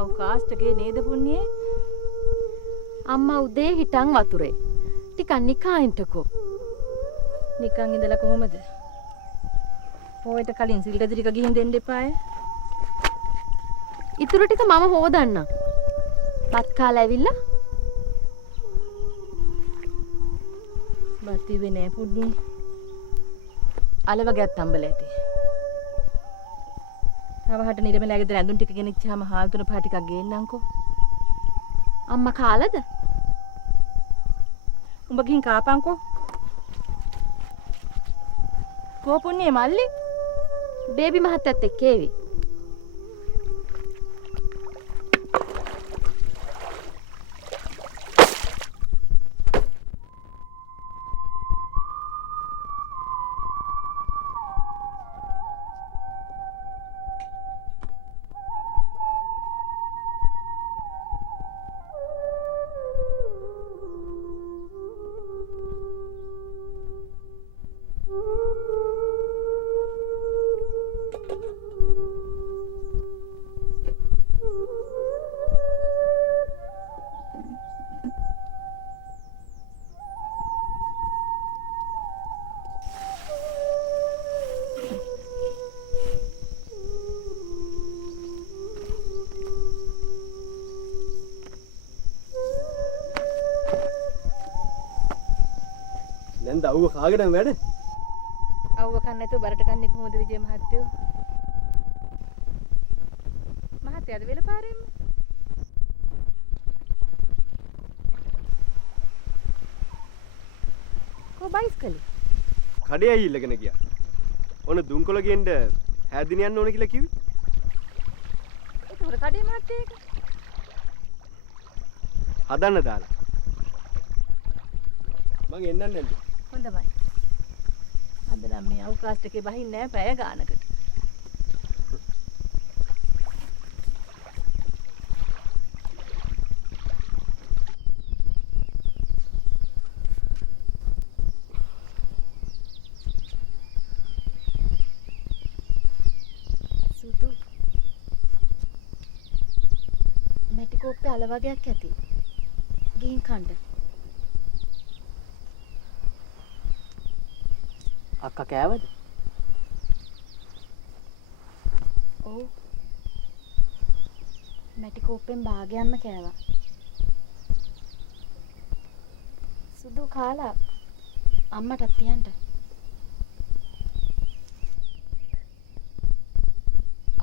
අවකාශයේ නේද පුන්නේ? අම්මා උදේ හිටන් වතුරේ. ටිකක් නිකායින්ටකෝ. නිකන් ඉඳලා කොහමද? පොයට කලින් සිල්රෙදි ටික ගිහින් දෙන්න එපාය. ඉතුරු ටික මම හොදන්නම්. බත් කාලා ඇවිල්ලා. බත් ඉවේ නෑ පුන්නේ. අලව ගැත් අම්බල ඇති. අවහට නිරමලගේ ද ඇඳුම් ටික ගෙනිච්චාම හාල් තුන පහ ටිකක් ගේන්නම්කෝ. අම්මා කාලද? උඹ ගිහින් කාපන්කෝ. කෝපුන්නේ මල්ලි බේබි මහත්තයත් එක්ක ඒවි. දැන් දවුව කාගෙනම වැඩ? අවුව කන්න නැතුව බරට කන්නේ කොහොමද විජේ මහත්තයෝ? මහත්තයාද වෙල පාරෙන්න? කො බයිස්කලේ? කඩේ ඇවිල්ලාගෙන ගියා. ඔන්න දුම්කොළ ගෙන්න හැදින යන්න ඕන කියලා කිව්වේ. ඒක උර කඩේ මහත්තයෙක්. හදන්න දාලා. මං එන්නම් නැද්ද? හොඳයි. අද නම් මේ අවකාශ එකේ බහින්නේ නැහැ පැය ගානකට. සුදු. මැටි කෝප්පේ අල වගේක් ඇති. ගිහින් කන්න. අක්කා කෑවද? ඔව්. මැටි කෝප්පෙන් භාගයක්ම කෑවා. සුදු කාලා අම්මටත් තියන්න.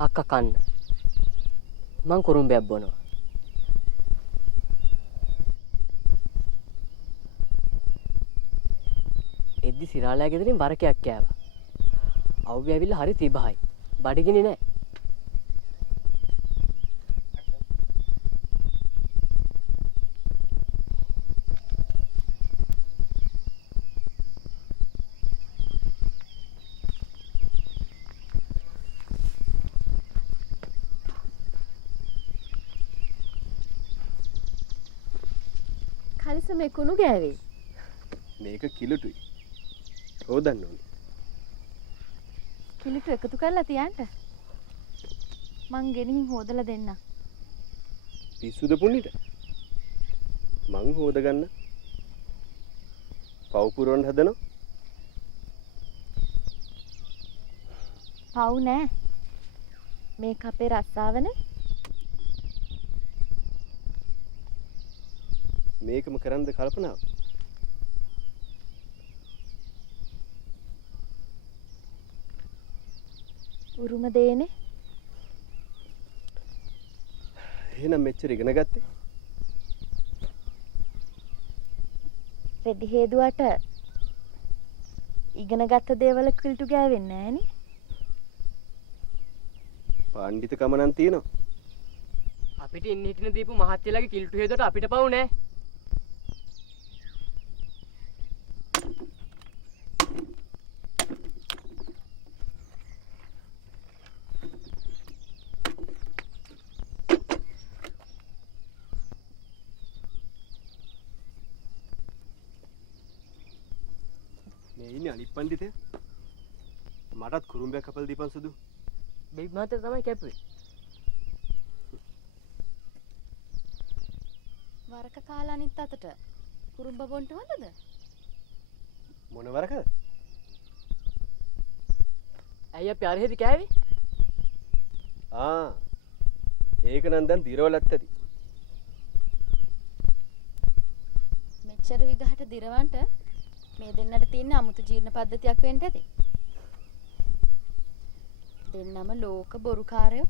අක්කා කන්න. මං කුරුම්බයක් බොනවා. එද්දි සිරාලයා ගෙදරින් වරකයක් කෑවා. අවුවේ ඇවිල්ලා හරි තිබහයි. බඩගිනි නෑ. කලිසමේ කුණු ගෑවේ. මේක කිලුටුයි. හොදන්න ඕනේ. කිලිටු එකතු කරලා තියන්න. මං ගෙනින් හොදලා දෙන්න. පිස්සුද පුන්නිට? මං හොදගන්න. පව් පුරවන්න හදනවා. පව් නෑ. මේක අපේ රස්සාවනේ. මේකම කරන්ද කල්පනාව? උරුම දේනේ. එහෙනම් මෙච්චර ඉගෙන ගත්තේ? රෙදි හේදුවට ඉගෙන ගත්ත දේවල් කිල්ටු ගෑවෙන්නේ නෑනේ. පඬිතුකම නම් තියෙනවා. අපිට ඉන්න හිටින දීපු මහත්තයලාගේ කිල්ටු හේදුවට අපිට පවු නෑ. මේ ඉන්නේ අනිත් පඬිතේ. මටත් කුරුම්බයක් කපලා දීපන් සුදු. බේබි මහත්තයා තමයි කැපුවේ. වරක කාලා අනිත් අතට කුරුම්බ බොන්ට හොඳද? මොන වරකද? ඇයි අපි අර හෙදි කෑවේ? ඒක නම් දැන් දිරවලත් ඇති. මෙච්චර විගහට දිරවන්ට මේ දෙන්නට තියෙන අමුතු ජීර්ණ පද්ධතියක් වෙන්න ඇති. දෙන්නම ලෝක බොරුකාරයෝ.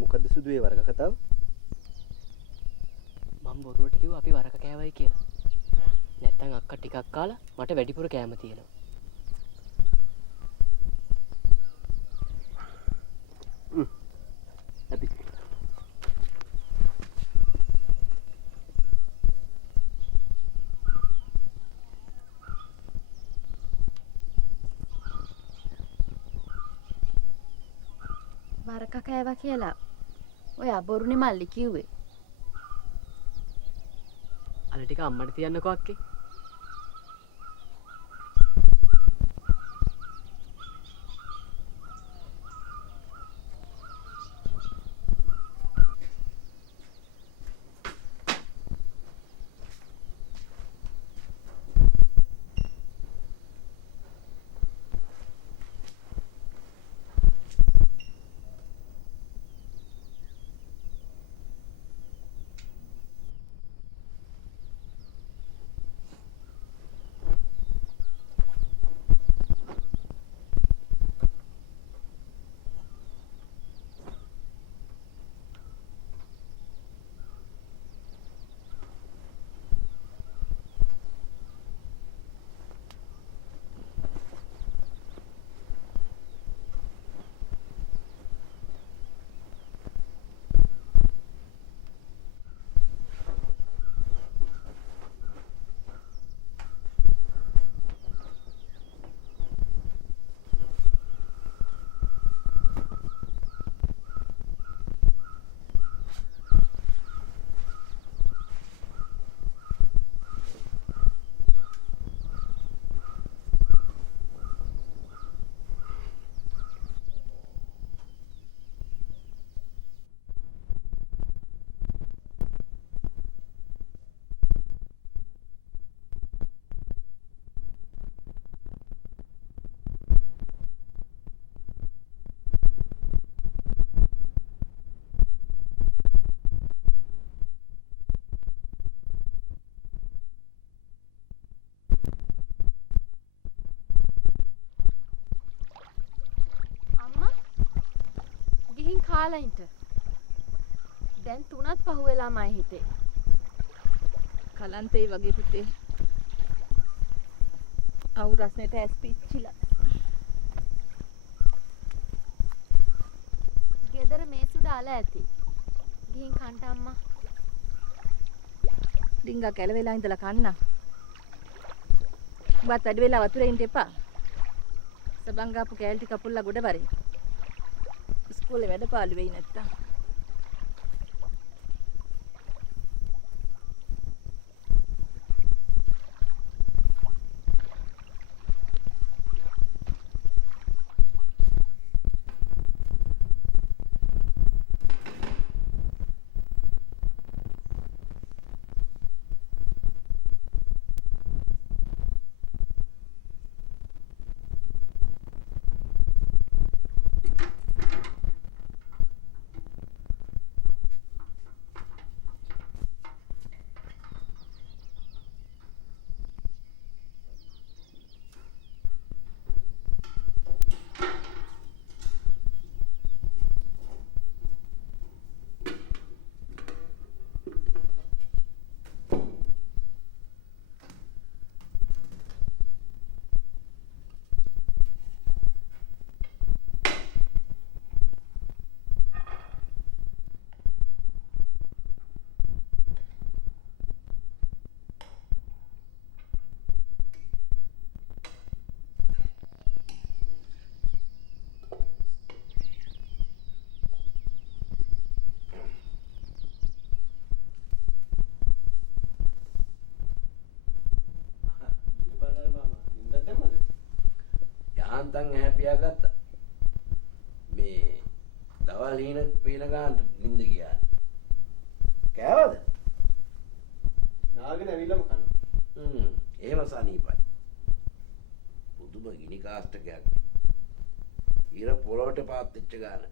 මොකද්ද සුදු ඒ වරක කතාව? මම බොරුවට කිව්වා අපි වරක කෑවයි කියලා. නැත්තම් අක්කා ටිකක් කාලා මට වැඩිපුර කෑම තියෙනවා. ඇති. වරක කෑවා කියලා ඔය අබොරුනේ මල්ලි කිව්වේ. අර ටික අම්මට තියන්නකෝ අක්කේ. කාලයින්ට දැන් 3ක් පහු වෙලා මයි හිතේ. කලන්තේ වගේ පුතේ. අවු රස්නෙට ඇස් පිච්චිලා. ගෙදර මේසු දාලා ඇති. ගිහින් කන්ට අම්මා. ඩිංගා කැල වෙලා ඉඳලා කන්න. උඹත් වැඩි වෙලා වතුරේ ඉන්න එපා. සබන් ගාපු කෑලි ටික අපුල්ලා ගොඩ බරේ. ඉස්කෝලේ වැඩපාළු වෙයි නැත්තම්. යාන්තම් ඇහැ පියාගත්තා. මේ දවල් දවල් හීන පේන ගානට නිින්ද ගියා. කෑවද? නාගෙන ඇවිල්ලාම කනවා. එහෙම සනීපයි. පුදුම ගිනි කාස්ටකයක්. ඉර පොළොවට පාත් වෙච්ච ගාන.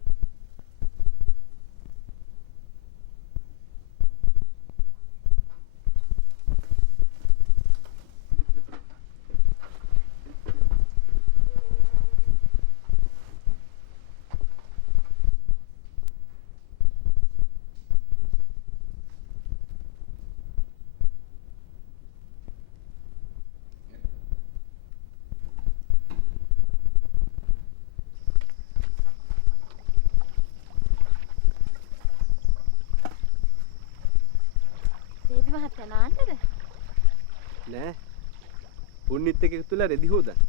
බේබි මහත්තයා නාන්නද? නෑ. පුන්නිත් එක එකතුලා රෙදි හොදන්න.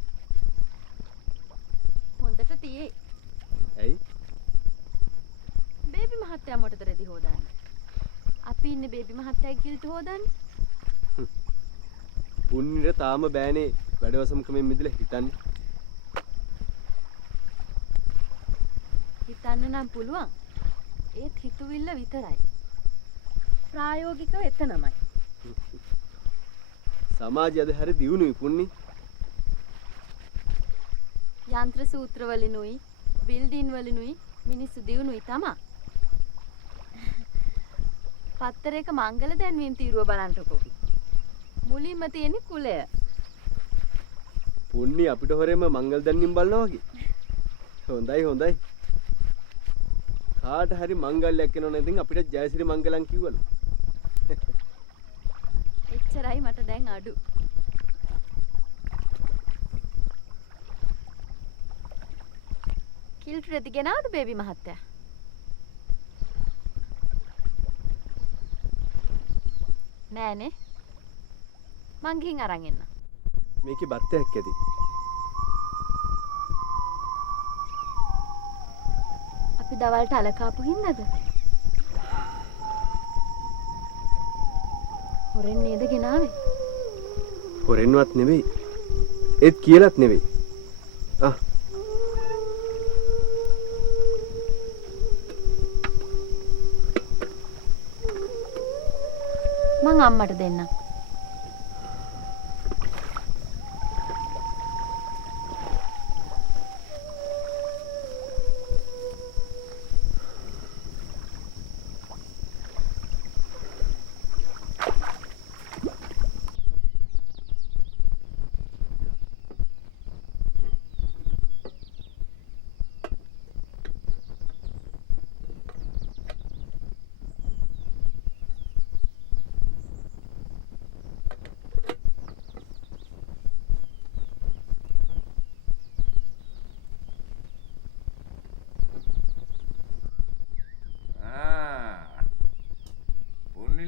හොඳට තියේ. ඇයි? බේබි මහත්තයා මොකටද රෙදි හොදන්නේ? අපි ඉන්නේ බේබි මහත්තයාගේ කිල්ට හොදන්නේ. පුන්නිට තාම බෑනේ වැඩවසමකමෙන් මිදලා හිතන්නේ. හිතන්න නම් පුළුවන්. ඒත් හිතුවිල්ල විතරයි. ප්‍රායෝගිකව එතනමයි. සමාජය අද හරි දියුණුයි පුන්නි. යන්ත්‍ර සූත්‍ර වලිනුයි බිල්ඩින් වලිනුයි මිනිස්සු දියුණුයි තමා. පත්තරයක මංගල දැන්වීම් තීරුව බලන්නකෝ. මුලින්ම තියෙන්නේ කුලය. පුන්නි අපිට හොරෙම මංගල් දැන්වීම් බලනවා වගේ. හොඳයි හොඳයි. කාට හරි මංගල්‍යයක් වෙනව නැතිනම් අපිට ජයසිරි මංගලම් කිව්වලු. එච්චරයි මට දැන් අඩු. කිල්ට් රෙදි ගෙනාවද බේබි මහත්තයා? නෑනේ. මං ගිහින් අරන් එන්න. මේකේ බත්තයක් ඇති. අපි දවල්ට අලකාපු හින්දාද? හොරෙන් නේද ගෙනාවේ? හොරෙන්වත් නෙවෙයි. ඒත් කියලාත් නෙවෙයි. ආ මං අම්මට දෙන්නම්.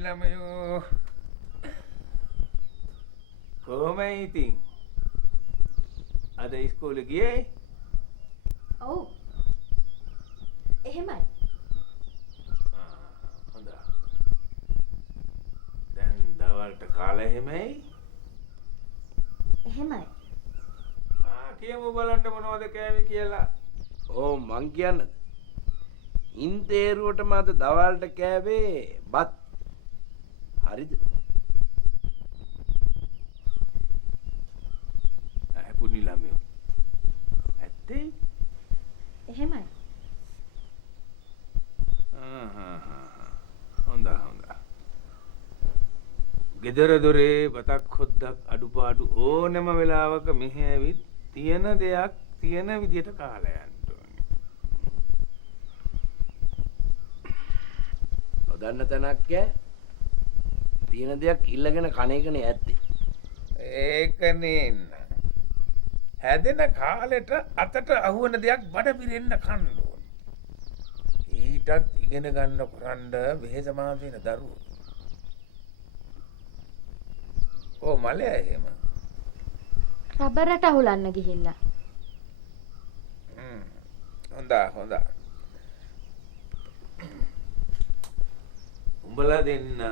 ළමයෝ කොහොමයි ඉතින් අද ඉස්කෝලේ ගියේ? ඔව් එහෙමයි. හොඳයි. දැන් දවල්ට කාලේ එහෙමයි? එහෙමයි. කියමු බලන්න මොනවද කෑවේ කියලා. ඕ මං කියන්නද? ඉන්තේරුවටම අද දවල්ට කෑවේ බත්. හරිද? පුනි ළමයෝ. ඇත්තේ? එහෙමයි. හොඳයි. ගෙදර දොරේ බතක් හොද්දක් අඩුපාඩු ඕනෑම වෙලාවක මෙහෙ ඇවිත් තියෙන දෙයක් තියෙන විදියට කාලා යන්න ඕනේ. නොදන්න තැනක් ඈ. තියෙන දෙයක් ඉල්ලගෙන කණ එකනේ ඇත්තේ. ඒකනේ. හැදෙන කාලෙට අතට අහුවන දෙයක් බඩ පිරෙන්න කන්න ඕනේ. ඊටත් ඉගෙන ගන්න කරන්න වෙහෙස මාස වෙන දරුවෝ. ඕ මලය එහෙම. රබරට අහුලන්න ගිහිල්ලා. හොඳයි. උඹලා දෙන්න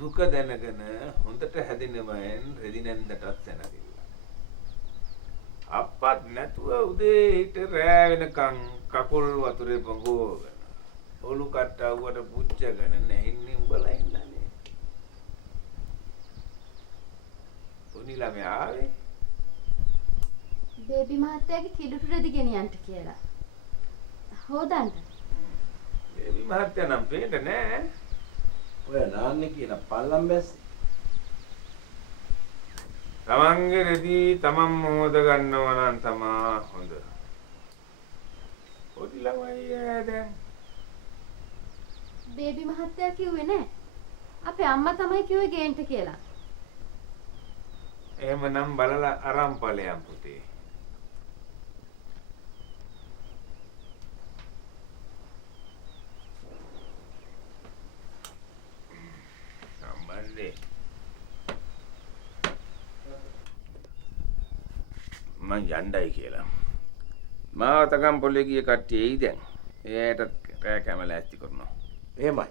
දුක දැනගෙන හොඳට හැදෙනවයන් රෙදි නැන්දටත් සැනසෙල්ල. අප්පත් නැතුව උදේ හිට රෑ වෙනකන් කකුල් වතුරේ පොඟෝගෙන ඔලු කට්ටාවුවට පුච්චගෙන නැහින්නේ උඹලා ඉන්නනේ. උනි ළමයා ආවේ බේබි මහත්තයාගේ කිලුට රෙදි ගෙනියන්න කියලා. හොදන්න. බේබි මහත්තයා නම් පේන්නේ නෑ. ඔය නාන්නේ කියන පල්ලම් බැස්සේ. තමන්ගේ රෙදි තමන් මොහොද ගන්නවා නම් තමා හොඳ. පොඩි ළමයි දැන් බේබි මහත්තයා කිව්වේ නෑ. අපේ අම්මා තමයි කිව්වේ ගේන්න කියලා. එහෙමනම් බලලා අරන් ඵලයන් පුතේ. සම්බන්දේ මං යණ්ඩයි කියලා. මාතකම් පොලේ ගිය කට්ටිය එයි දැන්. එයාට රෑ කැමල ඇස්ති කරනවා. එහෙමයි.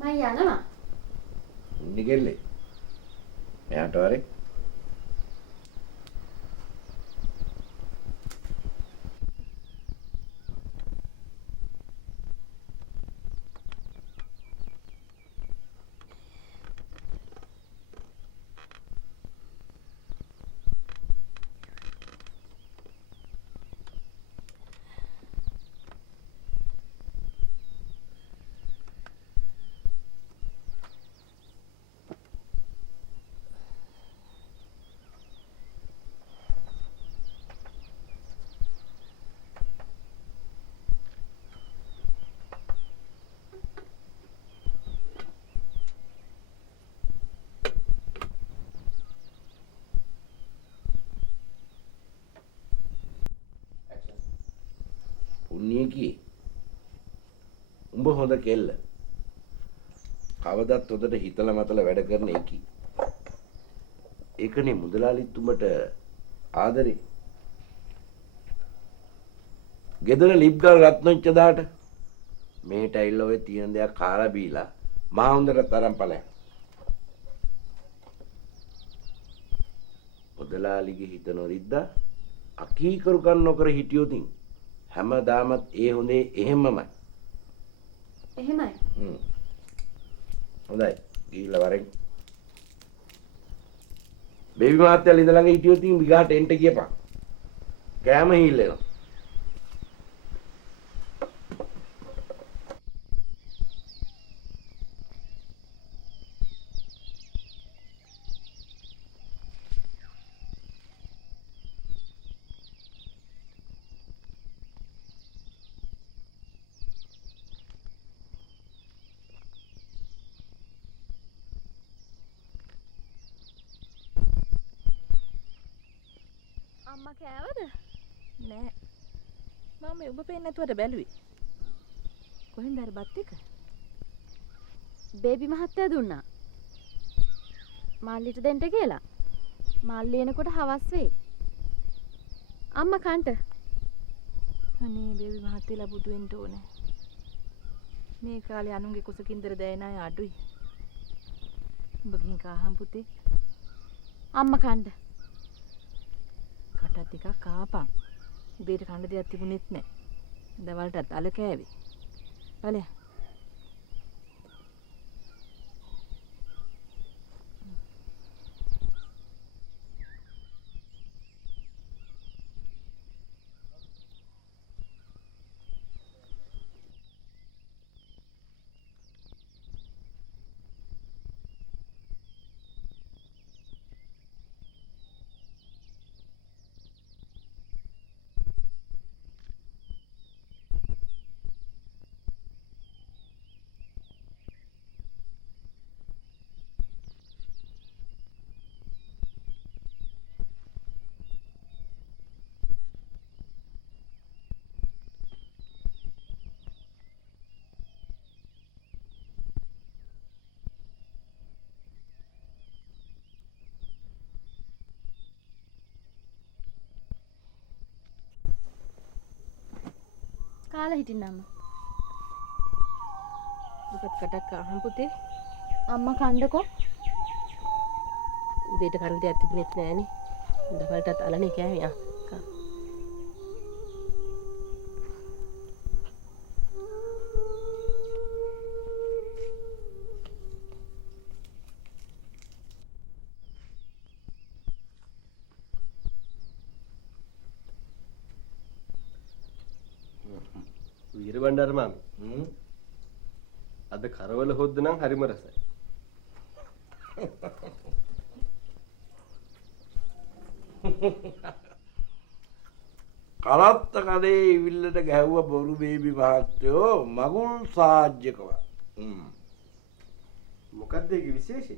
මම යනවා. උන්නි කෙල්ලේ. මෙයාට වරේ. උන්නේකී උඹ හොඳ කෙල්ල. කවදත් හොඳට හිතලා මතලා වැඩ කරන එකී. ඒකනේ මුදලාලිත් උඹට ආදරේ. ගෙදර ලිප් ගල් රත්නොච්ච දාට මේට ඇවිල්ලා ඔය තියෙන දේක් කාලා බීලා මහා හොඳට තරම් ඵලයක්. මුදලාලිගේ හිත නොරිද්දා අකීකරුකම් නොකර හිටියොතින් හැමදාමත් ඒ හොඳේ එහෙමමයි. එහෙමයි. හොඳයි. ගිහිල්ලා වරෙන්. බේබි මහත්තයා ළිඳ ළඟ හිටියොත් ඉතින් විගහට එන්ට කියපන්. කෑම හීල්ලෙනවා. අම්මා කෑවද? නෑ. මම මේ ඔබ පේන්නේ නැතුවට බැලුවේ. කොහෙන්ද අර බත් එක? බේබි මහත්තයා දුන්නා. මල්ලිට දෙන්න කියලා. මල්ලි එනකොට හවස් වෙයි. අම්මා කන්ට. අනේ බේබි මහත්තයලා බුදු වෙන්න ඕනේ. මේ කාලේ අනුන්ගේ කුසකින්දර දැයන අය අඩුයි. උඹ ගිහින් කාහම් පුතේ. අම්මා කන්ට. කට ටිකක් කාපන්. උදේට කන්න දෙයක් තිබුණෙත් නෑ. දවල්ටත් අල කෑවේ. බලය. කාලා හිටින්නම්ම. දුකත් කටක් අහම් පුතේ. අම්මා කණ්ඩකෝ. උදේට කන්න දෙයක් තිබුණෙත් නෑනේ. දවල්ටත් අලනේ කෑවේ. කා. වීර බණ්ඩාර මාමි. අද කරවල හොද්ද නම් හරිම රසයි. කරත්ත කඩේ ඉවිල්ලට ගැහුව බොරු බේබි මහත්තයෝ මගුල් සාජ්‍යකව. මොකක්ද ඒකේ විශේෂය?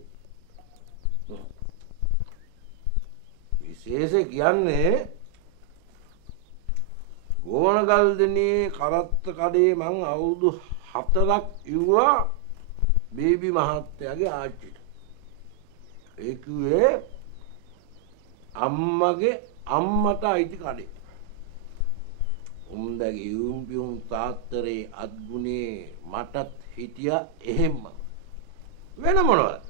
විශේෂ කියන්නේ ගෝනගල්දනේ කරත්ත කඩේ මං අවුරුදු 4ක් ඉව්වා බේබි මහත්තයාගේ ආච්චිට. ඒ කිව්වේ අම්මගේ අම්මට අයිති කඩේ. උම්දගේ යුම් පියුම් තාත්තරේ අත්ගුණේ මටත් හිටියා එහෙම්ම. වෙන මොනවද?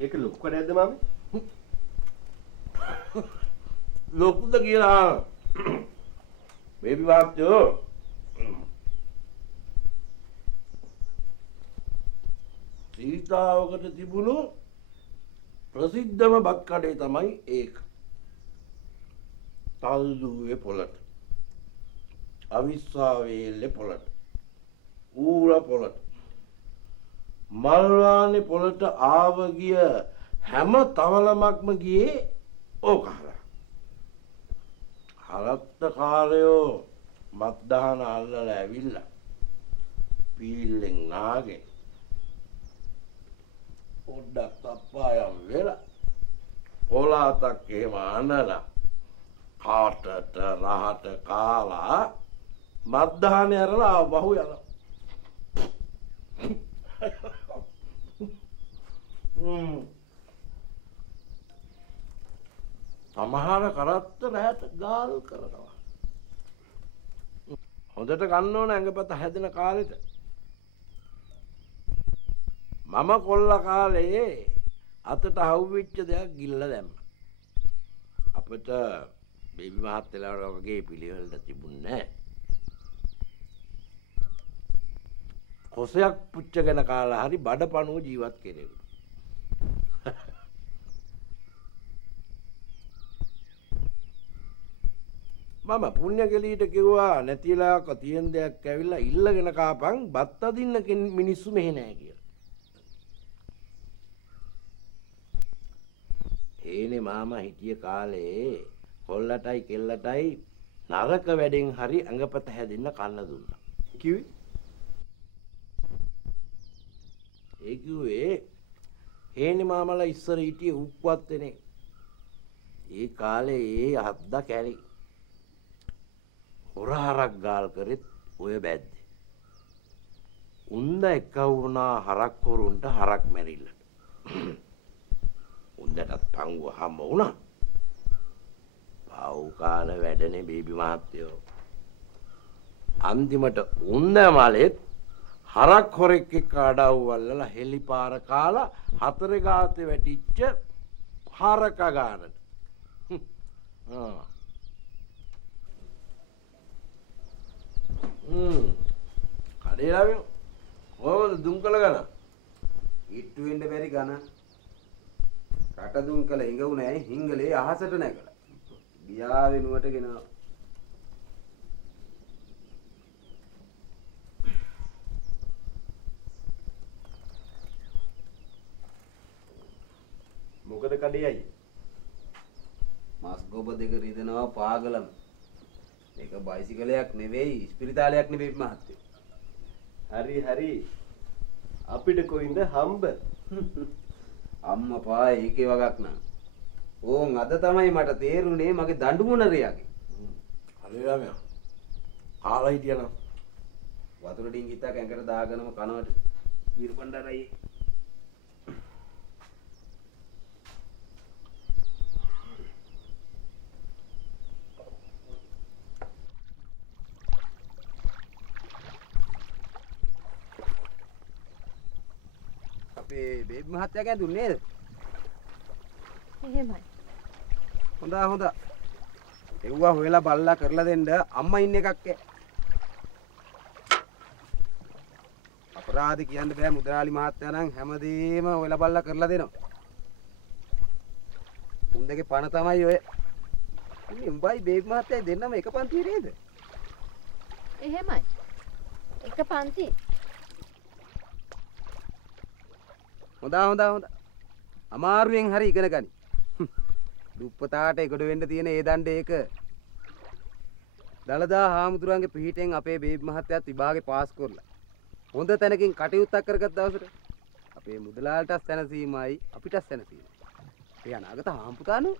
ඒක ලොකු කඩයක්ද මාමි? ලොකුද කියලා බේබි මහත්තයෝ සීතාවකට තිබුණු ප්‍රසිද්ධම බත් කඩේ තමයි ඒක. තල්දුවේ පොළට, අවිස්සාවේල්ලේ පොළට, ඌර පොළට, මල්වානේ පොළට ආව ගිය හැම තවලමක්ම ගියේ ඕක හරහා. හරත්ත කාලයෝ මත්දහන අල්ලලා ඇවිල්ලා පීල්ලෙන් නාගෙන පොඩ්ඩක් තප්පායම් වෙලා හොලාතක් එහෙම අනලා කාටට රහට කාලා මත්දහන ඇරලා බහු යනවා. සමහර කරත්ත රැට ගාල් කරනවා. හොඳට ගන්න ඕන ඇඟපත හැදෙන කාලෙට. මම කොල්ල කාලේ අතට හවුවෙච්ච දෙයක් ගිල්ල දැම්ම. අපිට බේබි මහත්තයලා වගේ පිළිවෙලට තිබුණේ නැහැ. කොසයක් පුච්චගෙන කාලා හරි බඩපණුව ජීවත් කෙරෙව්වා. මම පුණ්‍යගලීට කිව්වා නැතිලාක තියෙන දෙයක් ඇවිල්ලා ඉල්ලගෙන කාපන් බත් අදින්න මිනිස්සු මෙහෙ නැහැ කියලා. ඒනේ මාමා හිටිය කාලේ කොල්ලටයි කෙල්ලටයි නරක වැඩෙන් හරි ඇඟපත හැදෙන්න කන්න දුන්නා. කිව්වේ? ඒ කිව්වේ හේනේ මාමලා ඉස්සර හිටියේ උක්වත්තනේ. ඒ කාලේ ඒ හද්දා කැරි හොරහරක් ගාල් කරෙත් ඔය බැද්දේ. උන්ද එක්ක වුණා හරක් හොරුන්ට හරක් මැරිල්ලට. උන්දටත් පංගුව හම්බ වුණා. පව් කාල වැඩනේ බේබි මහත්තයෝ. අන්තිමට උන්ද මලෙත් හරක් හොරෙක් එක්ක අඩව්වල්ලලා හෙලිපාර කාලා හතර ගාතේ වැටිච්ච හරක ගානට. කඩේලාවෙන් කොහොමද දුම්කල ගණ? ඉට්ටු වෙන්න බැරි ගණ. කට දුම්කල හිඟුනේ හිංගලේ අහසට නැගලා. ගියා වෙනුවට ගෙනවා. මොකද කඩේ අයියේ? මස් ගොබ දෙක රිදෙනවා පාගලම. මේක බයිසිකලයක් නෙවෙයි, ස්පිරිතාලයක් නෙවෙයි මහත්තයෝ. හරි හරි. අපිට කොයින්ද හම්බ? අම්මපා ඒකේ වගක් නං. ඕන් අද තමයි මට තේරුනේ මගේ දඬු මොනරයාගේ. හරි ළමයා. කාලා හිටියනම් වතුර ඩිංගිත්තක් ඇඟට දාගෙනම කනවට වීරපණ්ඩාරයි. බේබි මහත්තයාගෙන් දුන්නේ නේද? එහෙමයි. හොඳ. එව්වා හොයලා බලලා කරලා දෙන්න අම්මා ඉන්න එකක් ඈ. අපරාධ කියන්න බෑ මුදලාලි මහත්තයා නම් හැමදේම හොයලා බලලා කරලා දෙනවා. උන්දගේ පණ තමයි ඔය. ඉතින් උඹයි බේබි මහත්තයයි දෙන්නම එක පන්තියේ නේද? එහෙමයි. එක පන්ති. හොඳ. අමාරුවෙන් හරි ඉගෙන ගනි. දුප්පතාට එගොඩ වෙන්න තියෙන ඒ දණ්ඩේ ඒක. දලදා හාමුදුරන්ගේ පිහිටෙන් අපේ බේබි මහත්තයාත් විභාගේ පාස් කරලා. හොඳ තැනකින් කටයුත්තක් කරගත් දවසට අපේ මුදලාලටත් සැනසීමයි අපිටත් සැනසීමයි. ඒ අනාගත හාම්පුතානෝ.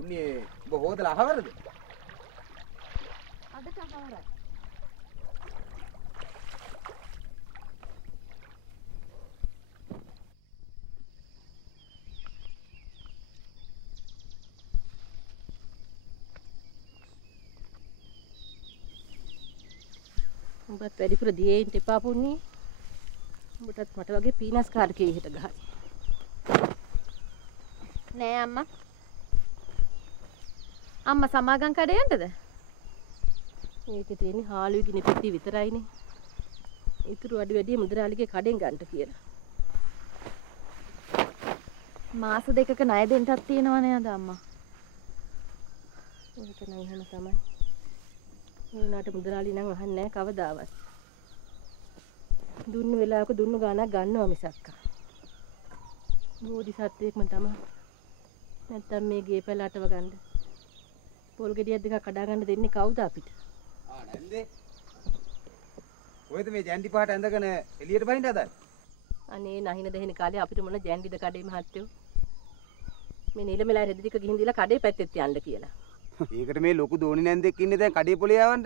උන්නේ ඔබ හොදලා අහවරද? අදට අහවරයි. උඹත් වැඩිපුර දියේන්ට එපා පුන්නේ. උඹටත් මට වගේ පීනස් කාර්කේ හිට ගහයි. නෑ අම්මා. අම්මා සමාගම් කඩේ යන්නද? ඒකේ තියෙන්නේ හාලුවේ ගිනි පෙට්ටිය විතරයිනේ. ඊටු අඩු වැඩි මුදලාලිගේ කඩෙන් ගන්නට කියලා. මාස දෙකක ණය දෙන්නත් තියෙනව නේද අම්මා? ඒක නම් එහෙම තමයි. ඒ උනාට මුදලාලි නම් අහන්නේ නැහැ කවදාවත්. දුන්න වෙලාවක දුන්නු ගානක් ගන්නවා මිසක්ක. බෝධිසත්වයෙක්ම තමයි. නැත්තම් මේ ගේ පැල අටව ගන්න. පොල් ගෙඩියක් දෙකක් කඩා ගන්න දෙන්නේ කවුද අපිට? නැන්දේ. ඔයද මේ ජැන්ඩි පාට ඇඳගෙන එළියට බහින්න හදන්නේ? අනේ නහින දෙහින කාලේ අපිට මොන ජැන්ඩිද කඩේ මහත්තයෝ. මේ නිලමෙලා රෙදි ටික ගිහින් දීලා කඩේ පැත්තෙත් යන්න කියලා. ඒකට මේ ලොකු දෝණි නැන්දෙක් ඉන්නේ දැන් කඩේ පොලේ යවන්න.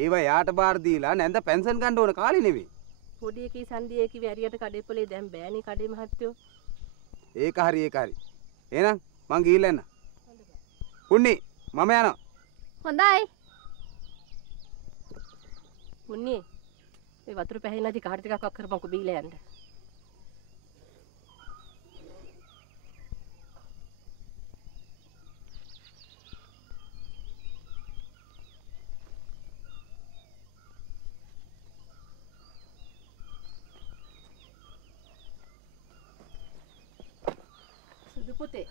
ඒවා යාට බාර දීලා නැන්ද පෙන්ෂන් ගන්න ඕන කාලේ නෙවෙයි. පොඩි එකී සන්දියේ කිව්ව ඇරියට කඩේ පොලේ දැන් බෑනේ කඩේ මහත්තයෝ. ඒක හරි. එහෙනම් මං ගිහිල්ලා එන්න. පුන්නි මම යනවා. හොඳයි. මුන්නේ මේ වතුර පැහැෙන්නේ නැති කාට ටිකක් අක් කරපන්කෝ බීලා යන්න. සුදු පුතේ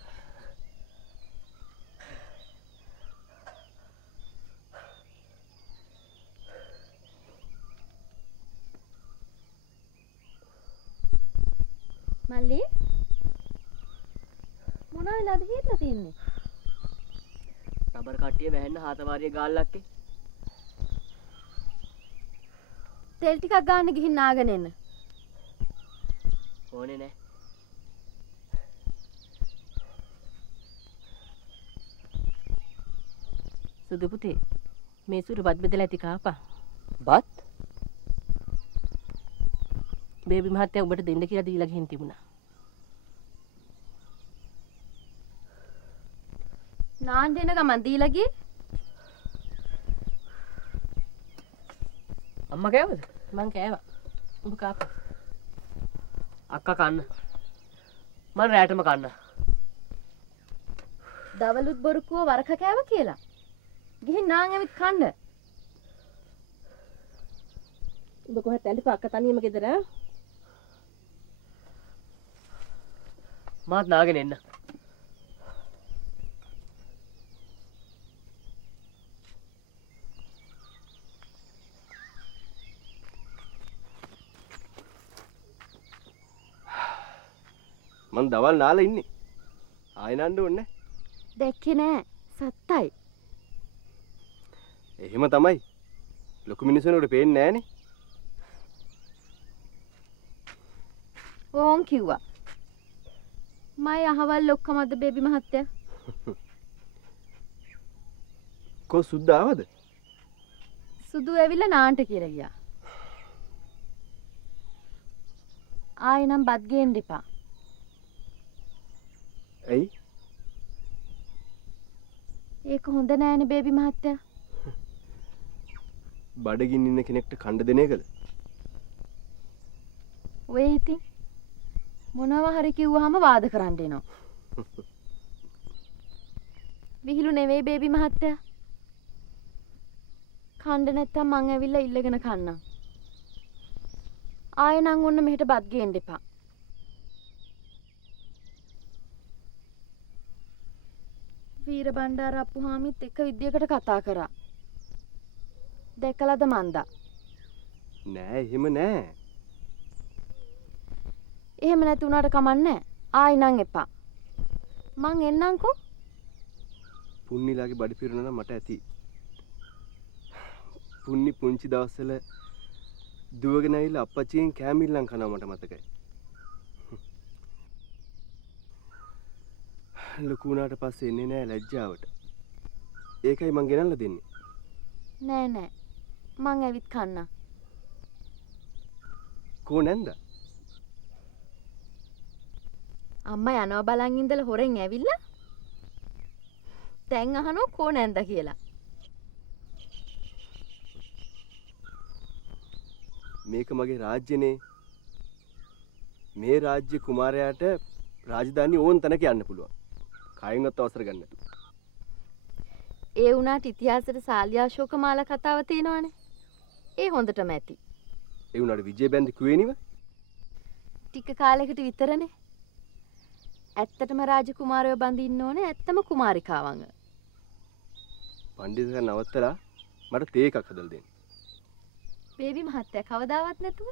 මල්ලි මොන වෙලාවද හිටලා තින්නේ? රබර් කට්ටිය වැහෙන්න හාතවාරිය ගාල්ලක්කේ. තෙල් ටිකක් ගන්න ගිහින් නාගෙන එන්න. ඕනේ නෑ. සුදු පුතේ මේ සුරු බත් බෙදලා ඇති කාපා. බත් බේබි මහත්තයා උඹට දෙන්න කියලා දීලා ගිහින් තිබුණා. නාන්න දෙන ගමන් දීලා ගියේ. අම්මා කෑවද? මං කෑවා. උඹ කාපා. අක්කා කන්න. මං රැටම කන්න. දවලුත් බොරුකුව වරක කෑවා කියලා. ගිහින් නාන් ඇවිත් කන්න. උඹ කොහෙද ඇලිපා අක්කා තනියම ගෙදර? මාත් නාගෙන එන්න. මං දවල් නාලා ඉන්නේ. ආයෙ නන්න ඕනේ. දැක්කේ නෑ. සත්තයි. එහෙම තමයි. ලොකු මිනිස්සුන්ට පේන්නේ නෑනේ. ඕන් කිව්වා. මයි අහවල් ඔක්කොමද බේබි මහත්තයා? කො සුද්ද ආවද? සුදු ඇවිල්ලා නාන්ට කියලා ගියා. ආයෙ නම් බත් ගේන්න එපා. ඇයි? ඒක හොඳ නෑනේ බේබි මහත්තයා. බඩගින්න ඉන්න කෙනෙක්ට කණ්ඩ දෙන එකද? ඔය ඉතින් මොනවා හරි කිව්වහම වාද කරන්න එනවා. විහිළු නෙවෙයි බේබි මහත්තයා. කණ්ඩ නැත්තම් මං ඇවිල්ලා ඉල්ලගෙන කන්නම්. ආයෙ නම් ඔන්න මෙහෙට බත් ගේන්න එපා. වීර බණ්ඩාර අප්පුහාමිත් එක විදියකට කතා කරා. දැකලාද මන්දා? නෑ එහෙම නෑ. එහෙම නැති උනාට කමන්නේ. ආයි නම් එපා. මං එන්නම්කෝ. පුන්නිලාගේ බඩ පිරුණා නම් මට ඇති. පුන්නි පුංචි දවස්වල දුවගෙන ඇවිල්ලා අප්පච්චියෙන් කෑමිල්ලම් කනවා මට මතකයි. ලොකු වුණාට පස්සේ එන්නේ නෑ ලැජ්ජාවට. ඒකයි මං ගෙනල්ලා දෙන්නේ. නෑ නෑ. මං ඇවිත් කන්නම්. කෝ නැන්ද? අම්මා යනවා බලන් ඉඳලා හොරෙන් ඇවිල්ලා දැන් අහනෝ කෝ නැන්ද කියලා. මේක මගේ රාජ්‍යනේ. මේ රාජ්‍ය කුමාරයාට රාජධානි ඕන් තැනක යන්න පුළුවන්. කයින්වත් අවසර ගන්න නැතුව. ඒ වුණාට ඉතිහාසෙට සාලියාශෝක මාලා කතාව තියෙනවනේ. ඒ හොඳටම ඇති. ඒ උනාට විජය බැන්දි කුවේනිව? ටික කාලයකට විතරනේ. ඇත්තටම රාජකුමාරයෝ බඳින්න ඕනේ ඇත්තම කුමාරිකාවන්ව. පණ්ඩිතකම් නවත්තලා මට තේ එකක් හදලා දෙන්න. බේබි මහත්තයා කවදාවත් නැතුව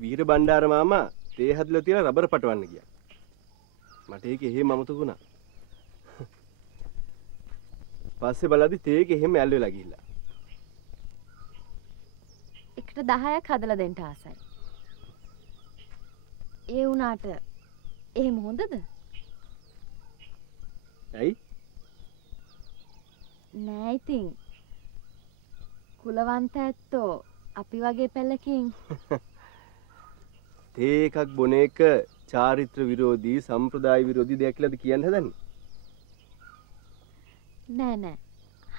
වීර බණ්ඩාර මාමා තේ හදලා තියලා රබර් පටවන්න ගියා. මට ඒක එහෙම අමතක වුණා. පස්සේ බලද්දි තේ එක එහෙම ඇල් වෙලා ගිහිල්ලා. එකට 10ක් හදලා දෙන්න ආසයි. ඒ වුණාට එහෙම හොඳද? ඇයි? නෑ ඉතින් කුලවන්ත ඇත්තෝ අපි වගේ පැලකින් තේ එකක් බොන එක චාරිත්‍ර විරෝධී සම්ප්‍රදාය විරෝධී දෙයක් කියලාද කියන්න හදන්නේ? නෑ නෑ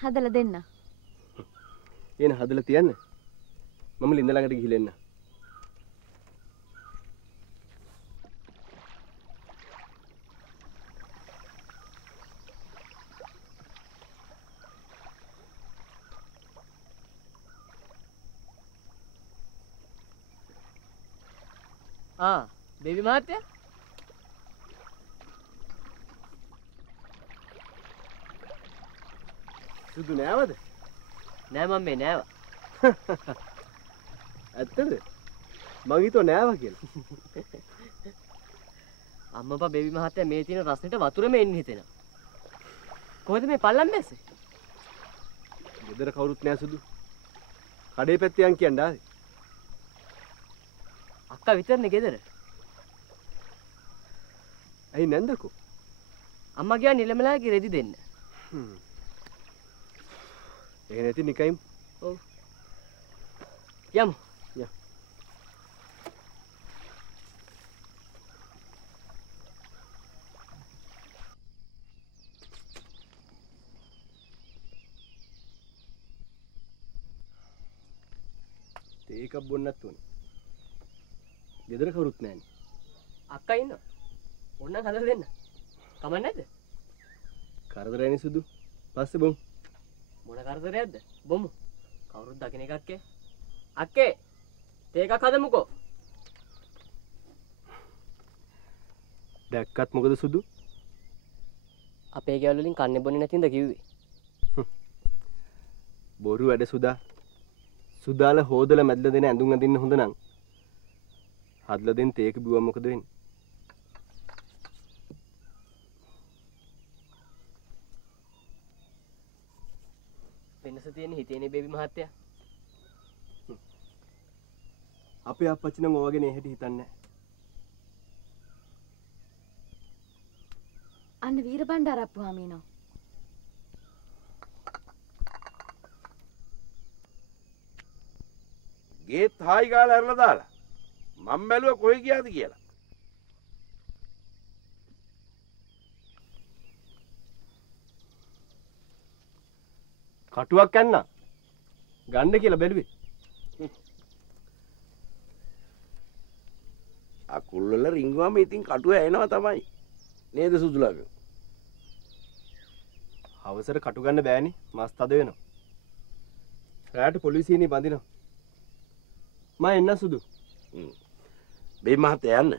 හදලා දෙන්න. එන හදලා තියන්න. මම ලින්ද ළඟට ගිහිල්ලා එන්න. බේබි මහත්තයා සුදු නෑවද? නෑ මම මේ නෑව. ඇත්තද? මං හිතුවා නෑවා කියලා. අම්මපා බේබි මහත්තයා මේ තියෙන රස්නෙට වතුරෙම එන්න හිතෙනවා. කොහෙද මේ පල්ලම් මැස්සේ? ගෙදර කවුරුත් නෑ සුදු. කඩේ පැත්තේ යන් කියන්න ආවේ. අක්කා විතරනේ ගෙදර. ඇයි නැන්දකෝ? අම්මා ගියා නිලමලාගේ රෙදි දෙන්න. ඒක නැති නිකයිම්. ඔව්. යමු. යා. තේ එකක් බොන්නත් ඕනේ. ගෙදර කවුරුත් නැහැනේ. අක්කා ඉන්නවා. ඕන්න හදලා දෙන්න. කමක් නැද්ද? කරදරයනේ සුදු. පස්සේ බොමු. මොන කරදරයක්ද? බොමු. කවුරුත් දකින එකක් ඒ. අක්කේ තේ එකක් හදමුකෝ. දැක්කත් මොකද සුදු? අපේ ගෙවල් වලින් කන්නේ බොන්නේ නැතිඳ කිව්වේ. බොරු වැඩ සුදා. සුදාලා හොදලා මැදලා දෙන ඇඳුම් අඳින්න හොඳ නම් හදලා දෙන්න තේක බිව්වම මොකද වෙන්නේ? වෙනස තියෙන හිතේනේ බේබි මහත්තයා. අපේ අප්පච්චි නම් ඔය වගේ නේ හැටි හිතන්නේ නැහැ. අන්න වීර බණ්ඩාර අප්පුහාමිනෝ. ගේත් හායි ගාලා ඇරලා දාලා මම බැලුවා කොහෙ ගියාද කියලා. කටුවක් යන්න ගන්න කියලා බැලුවේ. අකුල් වල රිංගුවම ඉතින් කටුව එනවා තමයි. නේද සුදුලගේ? අවසර කටු ගන්න බෑනේ. මස් තද වෙනවා. රැට පොලිසියනේ බඳිනවා. මම එන්න සුදු. බේ මහත්තයා යන්න.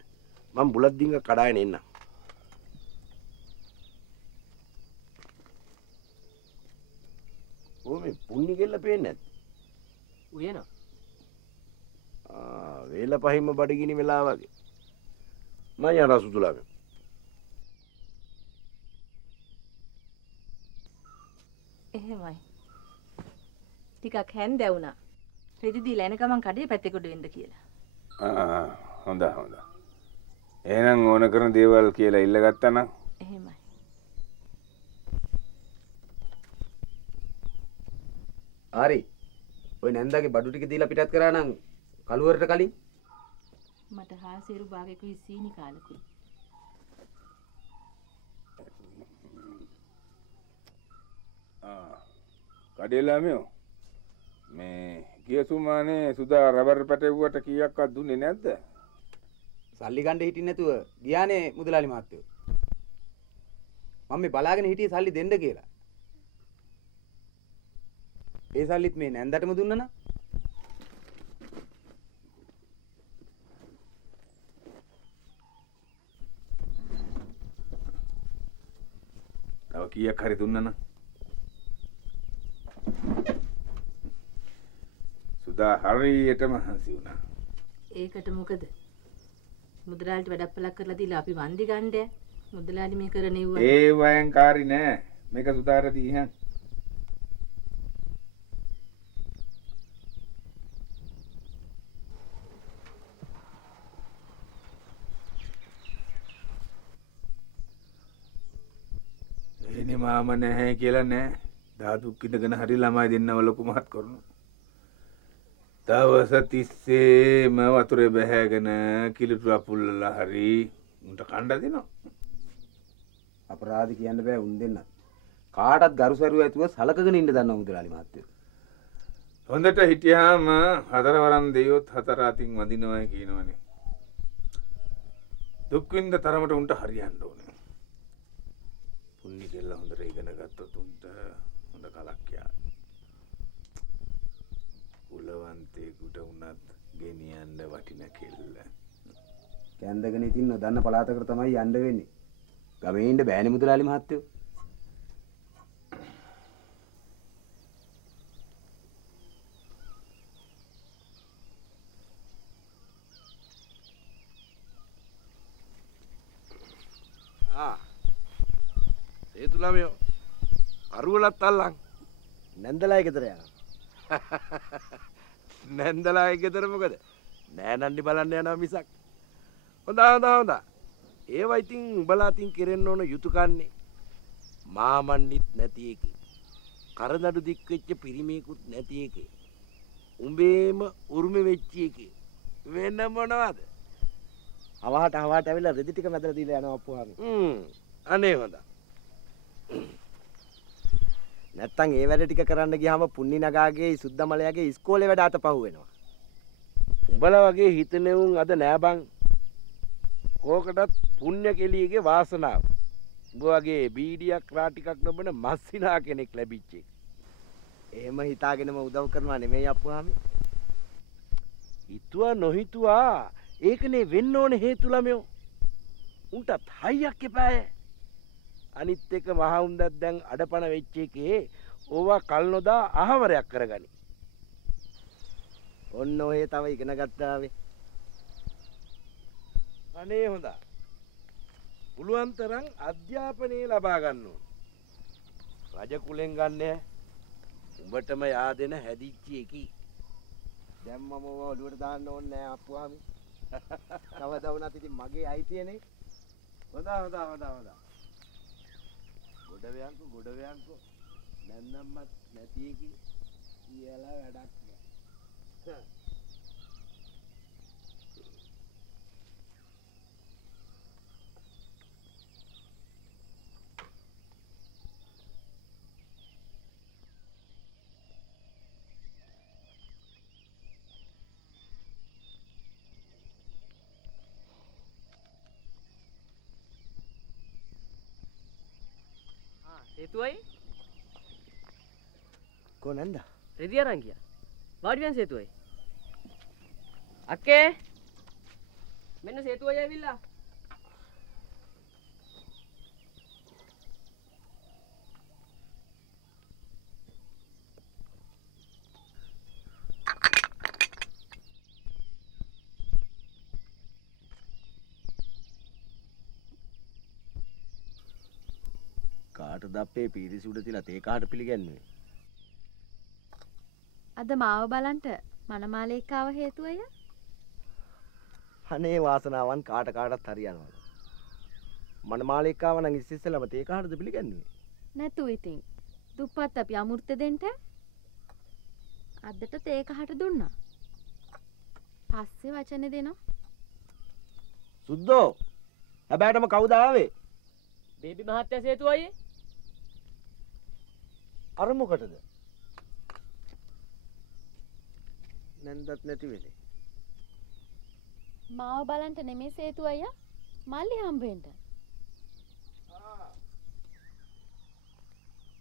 මම බුලත් ඩිංග කඩාගෙන එන්න. ඕ මේ පුන්නි කෙල්ල පේන්නේ නැද්ද? උයන වේල පහින්ම බඩගිනි වෙලා වගේ. මම යනවා සුදුලගේ. එහෙමයි. ටිකක් හැන්ද වුණා. රෙදි දීලා එන ගමන් කඩේ පැත්තකට වෙන්න කියලා. හොඳ හොඳ. එහෙනම් ඕන කරන දේවල් කියලා ඉල්ලගත්තා නම් එහෙමයි. හරි. ඔය නැන්දාගේ බඩු ටික දීලා පිටත් කරා නම් කලුවරට කලින් මට හාසෙරු භාගෙකුයි සීනි කාලකුයි. කඩේලාමියෝ මේ ගිය සුමානේ සුදා රබර් පැටවුවට කීයක්වත් දුන්නේ නැද්ද? සල්ලි ගන්න හිටින්නේ නැතුව ගියානේ මුදලාලි මහත්තයෝ. මම මේ බලාගෙන හිටියේ සල්ලි දෙන්න කියලා. ඒ සල්ලිත් මේ නැන්දටම දුන්නා නා. තව කීයක් හරි දුන්නා නම් සුදා හරියටම හසි වුණා. ඒකට මොකද? මුදලාලිට වැඩක් පළක් කරලා දීලා අපි වන්දි ගන්නද? මුදලාලි මේ කරන ඉවුවා. ඒ වයන්කාරි නෑ. මේක සුදාරදී ඉහන්. එනේ මාම නැහැ කියලා නෑ. ධාතුක් ඉඳගෙන හරි ළමයි දෙන්නව ලොකු මහත් කරනවා. දවස් 30ෙම වතුරේ බැහැගෙන කිලුටු අපුල්ලලා හරි උන්ට කණ්ඩ දෙනවා. අපරාධ කියන්න බෑ උන් දෙන්න. කාටත් ගරුසරුව ඇතුව සලකගෙන ඉන්න දන්නවා මුදලාලි මහත්තයෝ. හොඳට හිටියාම හතරවරන් දෙයියොත් හතර අතින් වදිනවා කියනවනේ. දුක් විඳ තරමට උන්ට හරියන්න ඕනේ. පුන්නි කෙල්ල හොඳට ඉගෙන ගත්තොත් උන්ට හොඳ කලක් යා. කුලවන්තයෙකුට උනත් ගෙනියන්න වටින කෙල්ල. කැන්දගෙන ඉතින් නොදන්න පළාතකට තමයි යන්න වෙන්නේ. ගමේ ඉන්න බෑනේ මුදලාලි මහත්තයෝ. සේතුලාමියෝ අරුවලත් අල්ලන් නැන්දලායි ගෙදර යනවා. නැන්දලාගේ ගෙදර මොකද? නෑනන්ඩි බලන්න යනවා මිසක්. හොඳ. ඒවා ඉතින් උඹලා අතින් කෙරෙන්න ඕන යුතුයකන්නේ. මාමණ්ඩිත් නැති එකේ. කරදඩු දික් වෙච්ච පිරිමියෙකුත් නැති එකේ. උඹේම උරුම වෙච්ච එකේ. වෙන මොනවද? අවහට ඇවිල්ලා රෙදි ටික මැදලා දීලා යනවා අප්පුවාමි. අනේ හොඳ. නැත්තම් ඒ වැඩ ටික කරන්න ගියාම පුන්නි නගාගේ සුද්දමලයාගේ ඉස්කෝලේ වැඩ අතපහුව වෙනවා. උඹලා වගේ හිතනෙවුන් අද නෑ බං. කෝකටත් පුණ්‍ය කෙලියගේ වාසනාව. උඹ වගේ බීඩියක් රා ටිකක් නොබන මස්සිනා කෙනෙක් ලැබිච්ච එක. එහෙම හිතාගෙනම උදව් කරනවා නෙමෙයි අප්පුවාමි. හිතුවා නොහිතුවා ඒකනේ වෙන්න ඕනේ හේතු ළමයෝ. උන්ටත් හයියක් එපාය. අනිත් එක මහා උන්දත් දැන් අඩපණ වෙච්ච එකේ ඕවා කල් නොදා අහවරයක් කරගනි. ඔන්න ඔය තව ඉගෙන ගත්තාවේ. අනේ හොඳ. පුළුවන් තරම් අධ්‍යාපනය ලබා ගන්න ඕන. රජ කුලෙන් ගන්න උඹටම yaadෙන හැදිච්ච එකි. දැන් මම ඔය ඔළුවට දාන්න ඕනේ නෑ අප්පුවාමි. කවදා වුණත් ඉතින් මගේ අයිතියනේ. හොඳ. ගොඩ ව්‍යංකෝ නැන්නම්මත් නැති එකි කියලා වැඩක් නෑ. සේතුවයි කෝ නැන්ද? රෙදි අරන් ගියා. වාඩි වෙන සේතුවයි. අක්කේ මෙන්න සේතුවයි ඇවිල්ලා. කාටද අපේ පීරිසි උඩ තියලා තේ කාට පිළිගන්නේ? අද මාව බලන්ට මනමාලේකාව හේතුව අයියා. අනේ වාසනාවන් කාට කාටත් හරියනවා. මනමාලිකාව නම් ඉස්සෙල්ලාම තේ කාටද පිළිගන්නේ? නැතු ඉතින්. දුප්පත් අපි අමෘත දෙන්න අදට තේ කහට දුන්නා. පස්සේ වචනේ දෙනවා. සුද්දෝ හැබැයිටම කවුද ආවේ? බේබි මහත්තයා සේතුවයි. අර මොකටද? නැන්දත් නැති වෙලේ. මාව බලන්ට නෙමේ සේතු අයියා. මල්ලි හම්බෙන්න.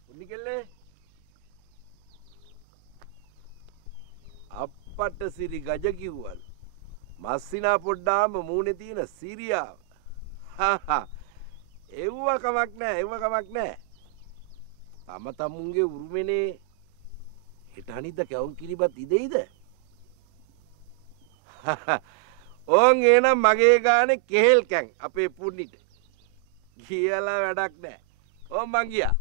උන්නිකෙල්ලේ අප්පට සිරි ගජ කිව්වල් මස්සිනා පොඩ්ඩාම මූණේ තියෙන සිරියාව. එව්ව කමක් නෑ. තම තමුන්ගේ උරුමනේ හෙට අනිද්දා කැවුම් කිරිබත් ඉදෙයිද? ඕන් එනම් මගේ ගානේ කෙහෙල් කැන් අපේ පුන්නිට. කියලා වැඩක් නෑ. ඕන් මං ගියා.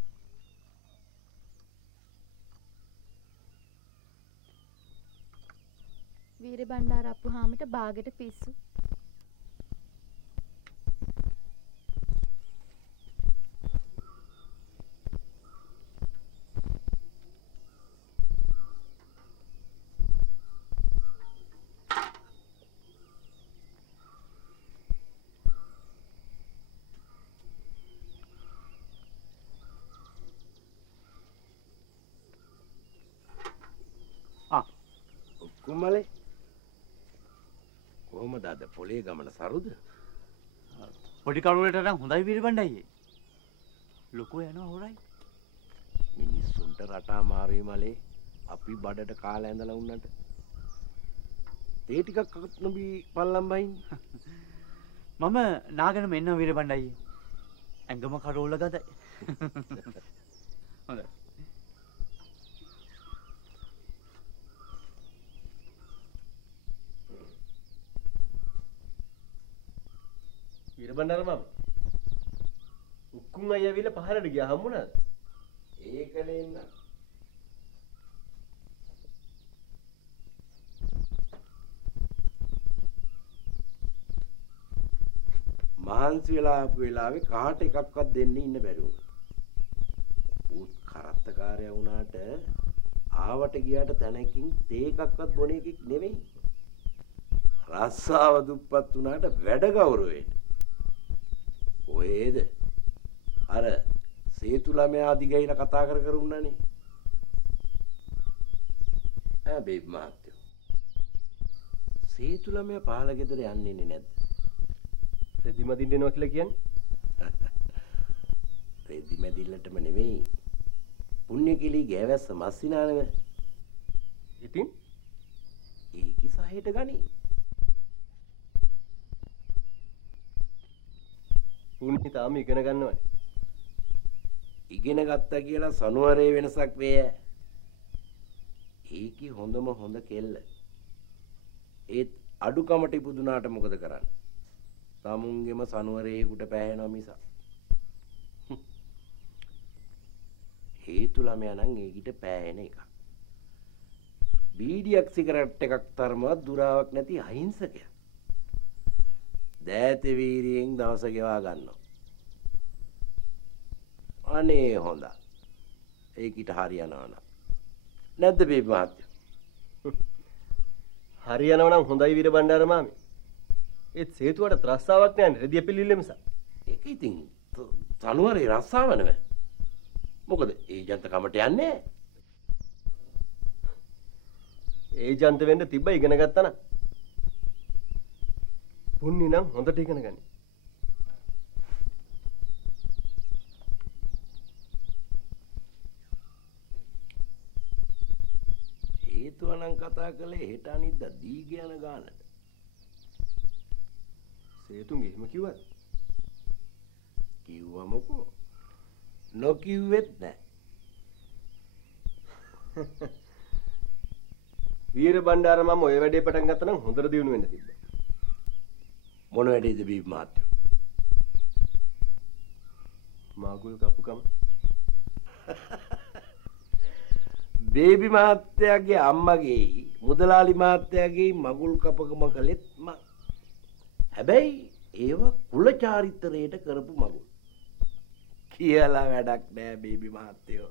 වීර බණ්ඩාර අප්පුහාමිට බාගෙට පිස්සු. කුමලේ කොහොමද අද පොලේ ගමන සරුද? පොඩි කරුවලට නම් හොඳයි වීරබණ්ඩයි. ලොකෝ යනවා හොරයි. මිනිස්සුන්ට රටා මාරුයි මලේ. අපි බඩට කාලා ඇඳලා උන්නට. තේ ටිකක් නොබී පල්ලම් බයින්. මම නාගෙන මෙන්න වීරබණ්ඩයි. ඇඟම කරෝල ගදයි. හොඳයි. ඉරබණ්ඩාර මාම. උක්කුම් අයියා ඇවිල්ලා පහරට ගියා හම්බුණාද? ඒකනේ ඉන්න. මහන්සි වෙලා ආපු වෙලාවේ කාට එකක්වත් දෙන්න ඉන්න බැරි වුණා. ඌත් කරත්තකාරයා වුණාට ආවට ගියාට තැනකින් තේ එකක්වත් බොන එකෙක් නෙවෙයි. රස්සාව දුප්පත් වුණාට වැඩ ගෞරවයෙන්. ඔයේද අර සේතු ළමයා දිගයින කතා කර උන්නනේ. ඈ බේබ් මහත්තයෝ. සේතු ළමයා පහළ ගෙදර යන්නේ නැද්ද? රෙදි මදින්න එනවා කියලා කියන්නේ? රෙදි මැදිල්ලටම නෙමෙයි. පුණ්‍ය කිලි ගෑවැස්ස මස්සිනානම. ඉතින් ඒකි සහයට ගනි. පුණ්‍ය තාම ඉගෙන ගන්නවනේ. ඉගෙන ගත්තා කියලා සනුවරේ වෙනසක් වේ. ඒකි හොඳම හොඳ කෙල්ල. ඒත් අඩුකමට ඉපදුනාට මොකද කරන්නේ? තමුන්ගෙම සනුවරේකට පෑහෙනවා මිස. හේතු ළමයා නම් ඒකිට පෑහෙන එක. බීඩියක් සිගරට් එකක් තරමවත් දුරාවක් නැති අහිංසකයා. දෑත වීරියෙන් දවස ගෙවා ගන්නවා. අනේ හොඳ. ඒකිට හරියනවා නම්. නැද්ද බේබ් මහත්තයෝ? හරියනවා නම් හොඳයි වීරබණ්ඩාර මාමේ. ඒත් සේතුවට ත්‍රස්සාවක් නෑනේ රෙදිය පිළිල්ල මිස. ඒක ඉතින් සනුවරේ රස්සාව නෙවෙයි. මොකද ඒජන්ත කමට යන්නේ? ඒජන්ත වෙන්න තිබ්බ ඉගෙන ගත්තා නම්. පුණ්‍ය නම් හොඳට ඉගෙන ගනි. හේතුව නම් කතා කළේ හෙට අනිද්දා දීග යන ගානට. සේතුන්ගේ එහෙම කිව්වද? කිව්වමකෝ. නොකිව්වෙත් නෑ. වීර බණ්ඩාර මම ඔය වැඩේ පටන් ගත්තා නම් හොඳට දිනු වෙන්න තිබ්බා. මොන වැඩේද බීබ් මහත්තයෝ? මාගුල් කපුකම. බේබි මහත්තයාගේ අම්මගේ මුදලාලි මහත්තයාගේ මගුල් කපකම කළෙත් මං. හැබැයි ඒවා කුල චාරිත්‍රයට කරපු මගුල්. කියලා වැඩක් නෑ බේබි මහත්තයෝ.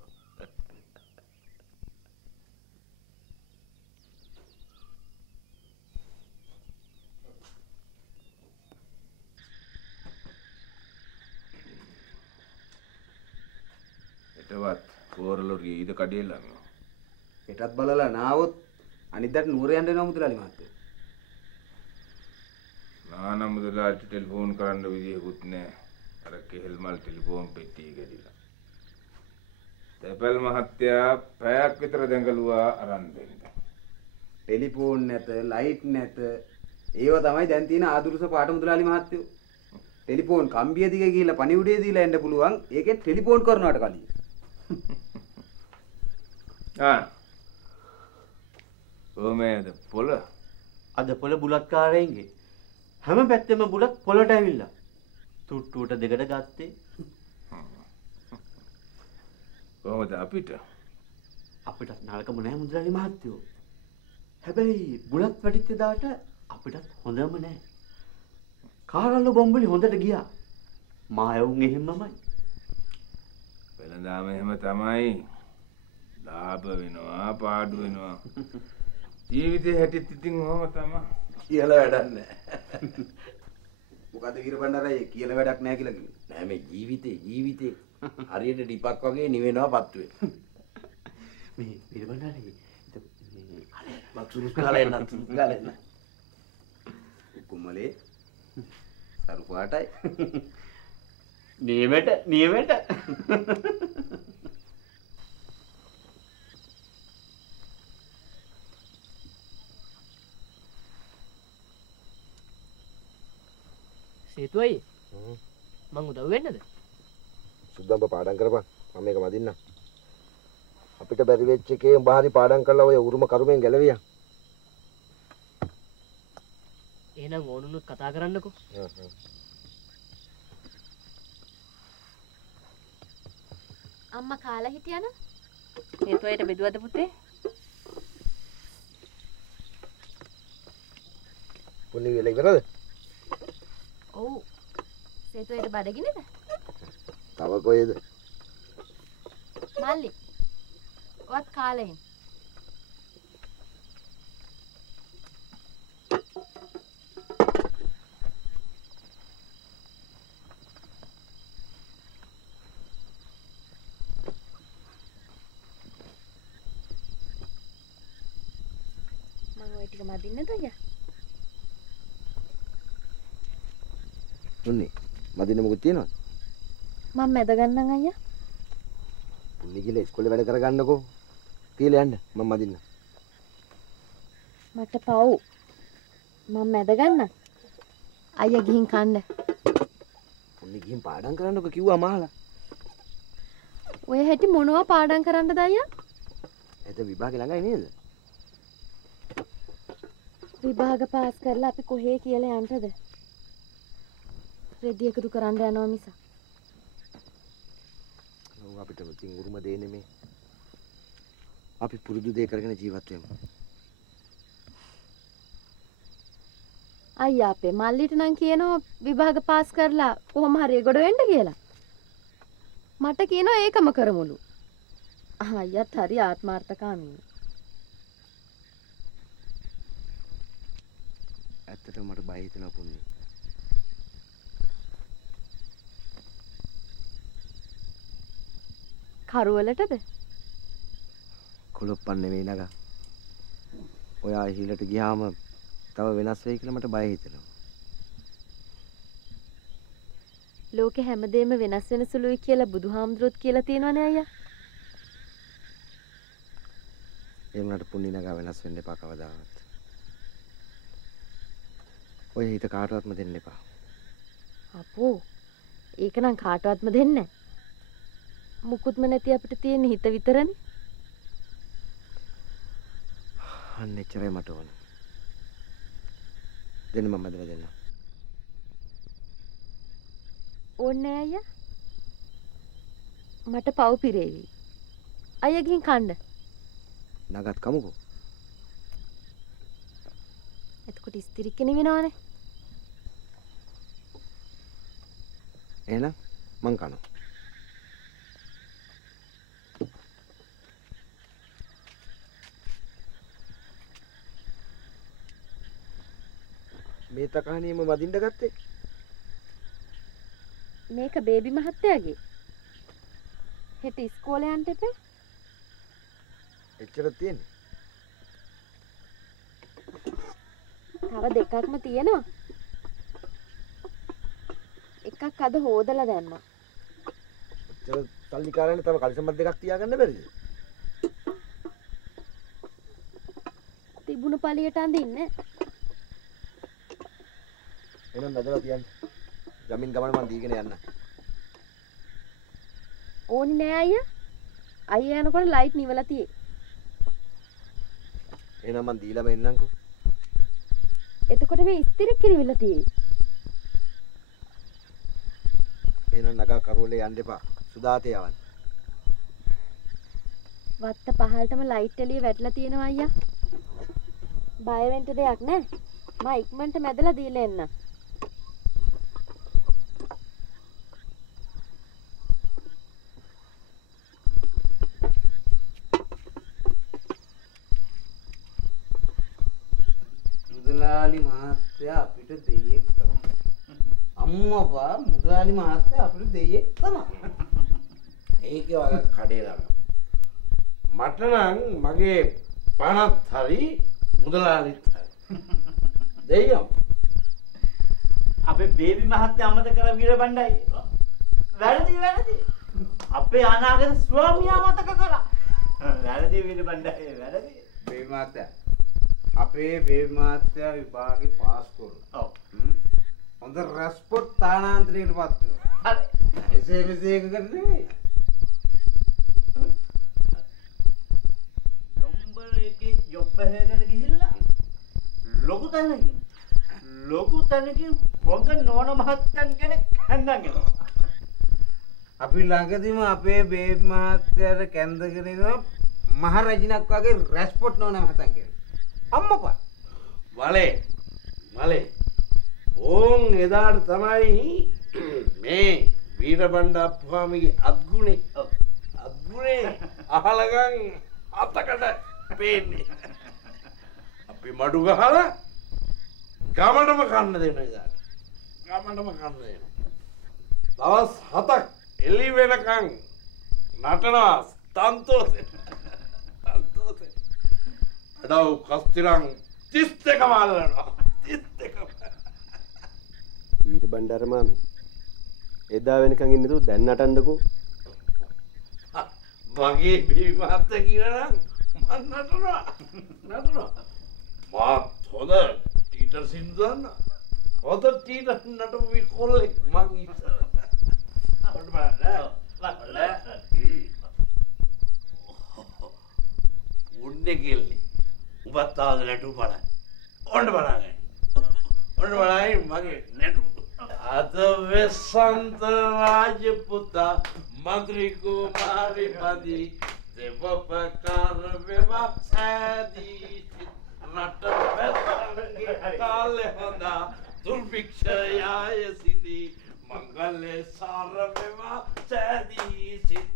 එතවත් පෝරලොරිය ඊද කඩේලම. හෙටත් බලලා නාවොත් අනිද්දාට නුවර යන්න වෙනවා මුදලාලි මහත්තයා. නාන මුදලාට ටෙලිෆෝන් කරන්න විදියකුත් නෑ. අර කෙහෙල්මල් ටෙලිෆෝන් පෙට්ටිය ගැදිලා. තෙපල් මහත්තයා පැයක් විතර දැඟලුවා අරන් දෙන්න. ටෙලිෆෝන් නැත, ලයිට් නැත. ඒව තමයි දැන් තියෙන ආදුරුස පාට මුදලාලි මහත්තයෝ. ටෙලිෆෝන් කම්බිය දිගේ ගිහිල්ලා පණිවිඩය දීලා එන්න පුළුවන්. ඒකෙන් ටෙලිෆෝන් කරනවට කලින්. ඕමේද පොළ අද පොළ බුලත්කාරයන්ගේ හැම පැත්තෙම බුලත් පොළට ඇවිල්ලා තුට්ටුවට දෙකට ගත්තේ. කොහොමද අපිට අපිටත් නරකම නෑ මුදලාලි මහත්තයෝ. හැබැයි බුලත් වැටිච්ච දාට අපිටත් හොඳම නෑ. කාරල්ල බොම්බලි හොඳට ගියා. මායවුන් එහෙමමයි. වෙළඳාම එහෙම තමයි. ලාභ වෙනවා පාඩු වෙනවා. ජීවිතේ හැටිත් ඉතින් ඔහොම තමයි. කියලා වැඩක් නෑ. මොකද වීර බණ්ඩාරයි කියලා වැඩක් නෑ කියලා කිව්වේ. නෑ මේ ජීවිතේ හරියට ඩිපක් වගේ නිවෙනවා පත්තු වෙන. මේ විරබණ්ඩාරේ මක් සුරුස් කාලා එන්න. කුමලේ සරු පාටයි. නියමෙට සේතුවයි මං උදව් වෙන්නද? සුද්දම්බ පාඩම් කරපන්. මම මේක මදින්න. අපිට බැරි වෙච්ච එකේ උඹ හරි පාඩම් කරලා ඔය උරුම කරුමෙන් ගැලවියා. එහෙනම් ඕනුනුත් කතා කරන්නකෝ. අම්මා කාලා හිටියන? හේතුවයට බෙදුවද පුතේ? පුණි වෙල ඉවරද? ඔව්. සේතුවේට බඩගිනේද? තව කොහෙද? මල්ලි. ඔත් කාලෙන්. මම ඔය ටික මදින්නද අයියා? පුණි මදින්න මොකද තියනවද? මම මැද ගන්නම් අයියා. පුණි කියලා ඉස්කෝලේ වැඩ කරගන්නකෝ. කියලා යන්න මම මදින්න. මට පව්. මම මැද ගන්නම්. අයියා ගිහින් කන්න. පුණි ගිහින් පාඩම් කරන්නකෝ කිව්වා මහලා. ඔය හැටි මොනවා පාඩම් කරන්නද අයියා? එතන විභාගේ ළඟයි නේද? විභාග පාස් කරලා අපි කොහේ කියලා යන්නද? රෙදි එකතු කරන්න යනවා මිස. ඔව් අපිට මුතින් උරුම දෙන්නේ නෙමේ. අපි පුරුදු දේ කරගෙන ජීවත් වෙමු. අයියා අපේ මල්ලිට නම් කියනවා විභාග පාස් කරලා කොහොම හරි ගොඩ වෙන්න කියලා. මට කියනවා ඒකම කරමුලු. අයියාත් හරි ආත්මార్థකාමී. ඇත්තටම මට බය හිතෙනවා පුණි. කරුවලටද? කොළොප්පන් නෙවෙයි නගා. ඔයා හිලට ගියාම තව වෙනස් වෙයි කියලා මට බය හිතෙනවා. ලෝකේ හැමදේම වෙනස් වෙන සුළුයි කියලා බුදුහාමුදුරුවෝත් කියලා තියෙනවනේ අයියා. ඒ වුණාට පුණ්‍ය නගා වෙනස් වෙන්න එපා කවදාවත්. ඔය හිත කාටවත්ම දෙන්න එපා. අපෝ ඒක නම් කාටවත්ම දෙන්නේ නැහැ. මුකුත්ම නැති අපිට තියෙන හිත විතරනේ. අන්න එච්චරයි මට ඕන. දෙන්න මම මැදලා දෙන්න. ඕනේ අයියා. මට පව් පිරේවි. අයියා ගිහින් කන්න. නගත් කමුකෝ. එතකොට ඉස්තිරික් කෙනෙ වෙනවනේ. එහෙනම් මං කනවා. මේ තකහණියම වදින්න ගත්තේ. මේක බේබි මහත්තයාගේ. හෙට ඉස්කෝලේ යන්න එපා. එච්චර තියෙන්නේ. තව දෙකක්ම තියෙනවා. එකක් අද හොදලා දැම්මා. එච්චර සල්ලිකාරයනේ තව කලිසමත් දෙකක් තියාගන්න බැරිද? තිබුණු පළියට අඳින්නේ. එහෙනම් මැදලා තියන්න. ජමින් ගමන මන් දීගෙන යන්න. ඕනේ නෑ අයියා. අයියා යනකොට ලයිට් නිවලා තියේ. එහෙනම් මන් දීලාම එන්නම්කෝ. එතකොට මේ ඉස්තිරික් කිරිවිලා තියේ. එහෙනම් නගා කරවලේ යන්න එපා. සුදාතේ යවන්න. වත්ත පහළටම ලයිට් එළිය වැටලා තියෙනවා අයියා. බය වෙන්න දෙයක් නෑ. මම ඉක්මනට මැදලා දීලා එන්න. මුදලාලි මහත්තයා අපිට දෙයියෙක් තමයි. අම්මපා මුදලාලි මහත්තයා අපිට දෙයියෙක් තමයි. ඒකේ වගේ කඩේ ළම. මට නම් මගේ පණත් හරි මුදලාලිත් හරි. දෙයියෝ. අපේ බේබි මහත්තයා අමතක කරලා වීර බණ්ඩයි. වැරදි. අපේ අනාගත ස්වාමියා මතක කළා. වැරදි වීර බණ්ඩයි වැරදි. බේබි මහත්තයා අපේ බේබි මහත්තයා විභාගේ පාස් කරලා. ඔව්. හොඳ රස්පොට් තානාන්තරයකට පත් වෙනවා. හරි. එසේ මෙසේ එකකට නෙමෙයි. යොම්බලේගේ යොබ්බහේකට ගිහිල්ලා ලොකු තැනකින් හොඳ නෝන මහත්තයන් කෙනෙක් හැන්දගෙන. අපි ළඟදීම අපේ බේබි මහත්තයාට කැන්දගෙන ඉනවා මහ රජිනක් වගේ රස්පොට් නෝන මහත්තයන් කෙනෙක්. අම්මපා මලේ ඕන් එදාට තමයි මේ වීරබණ්ඩ අප්පාමිගේ අත්ගුණේ අහලගන් අතකට පේන්නේ. අපි මඩු ගහලා ගමනම කන්න දෙන එදාට. ගමනම කන්න දෙනවා. දවස් 7ක් එළි වෙනකන් නටනවා තන්තෝසෙ. අඩව කස්තිරන් 32 මාලනවා. 32. ඊට බණ්ඩාර මාමි. එදා වෙනකන් ඉන්නතු දැන් නටන්නකෝ. මගේ බේබි මහත්තයා කියලා නම් මන් නටනවා. මාත් හොඳ ටීටර් සින්දු දන්න. හොඳ ටීටර් නටපු විකොල්ලෙක් මං ඉස්සර. ඔන්න බලන්න. උන්නේ කෙල්ලේ. උඹත් ආද නටු බලන්න. ඔන්න බලන්න. මගේ නටු. අද වෙසන්ත රාජපුතා මන්ත්‍රී කුමාරි පදි දෙවපකාර වෙවා සෑදී රට වැසගේ කාලෙ හොඳා දුර්භික්ෂයාය සිදී මංගලේ සාර වෙවා සෑදී සිත්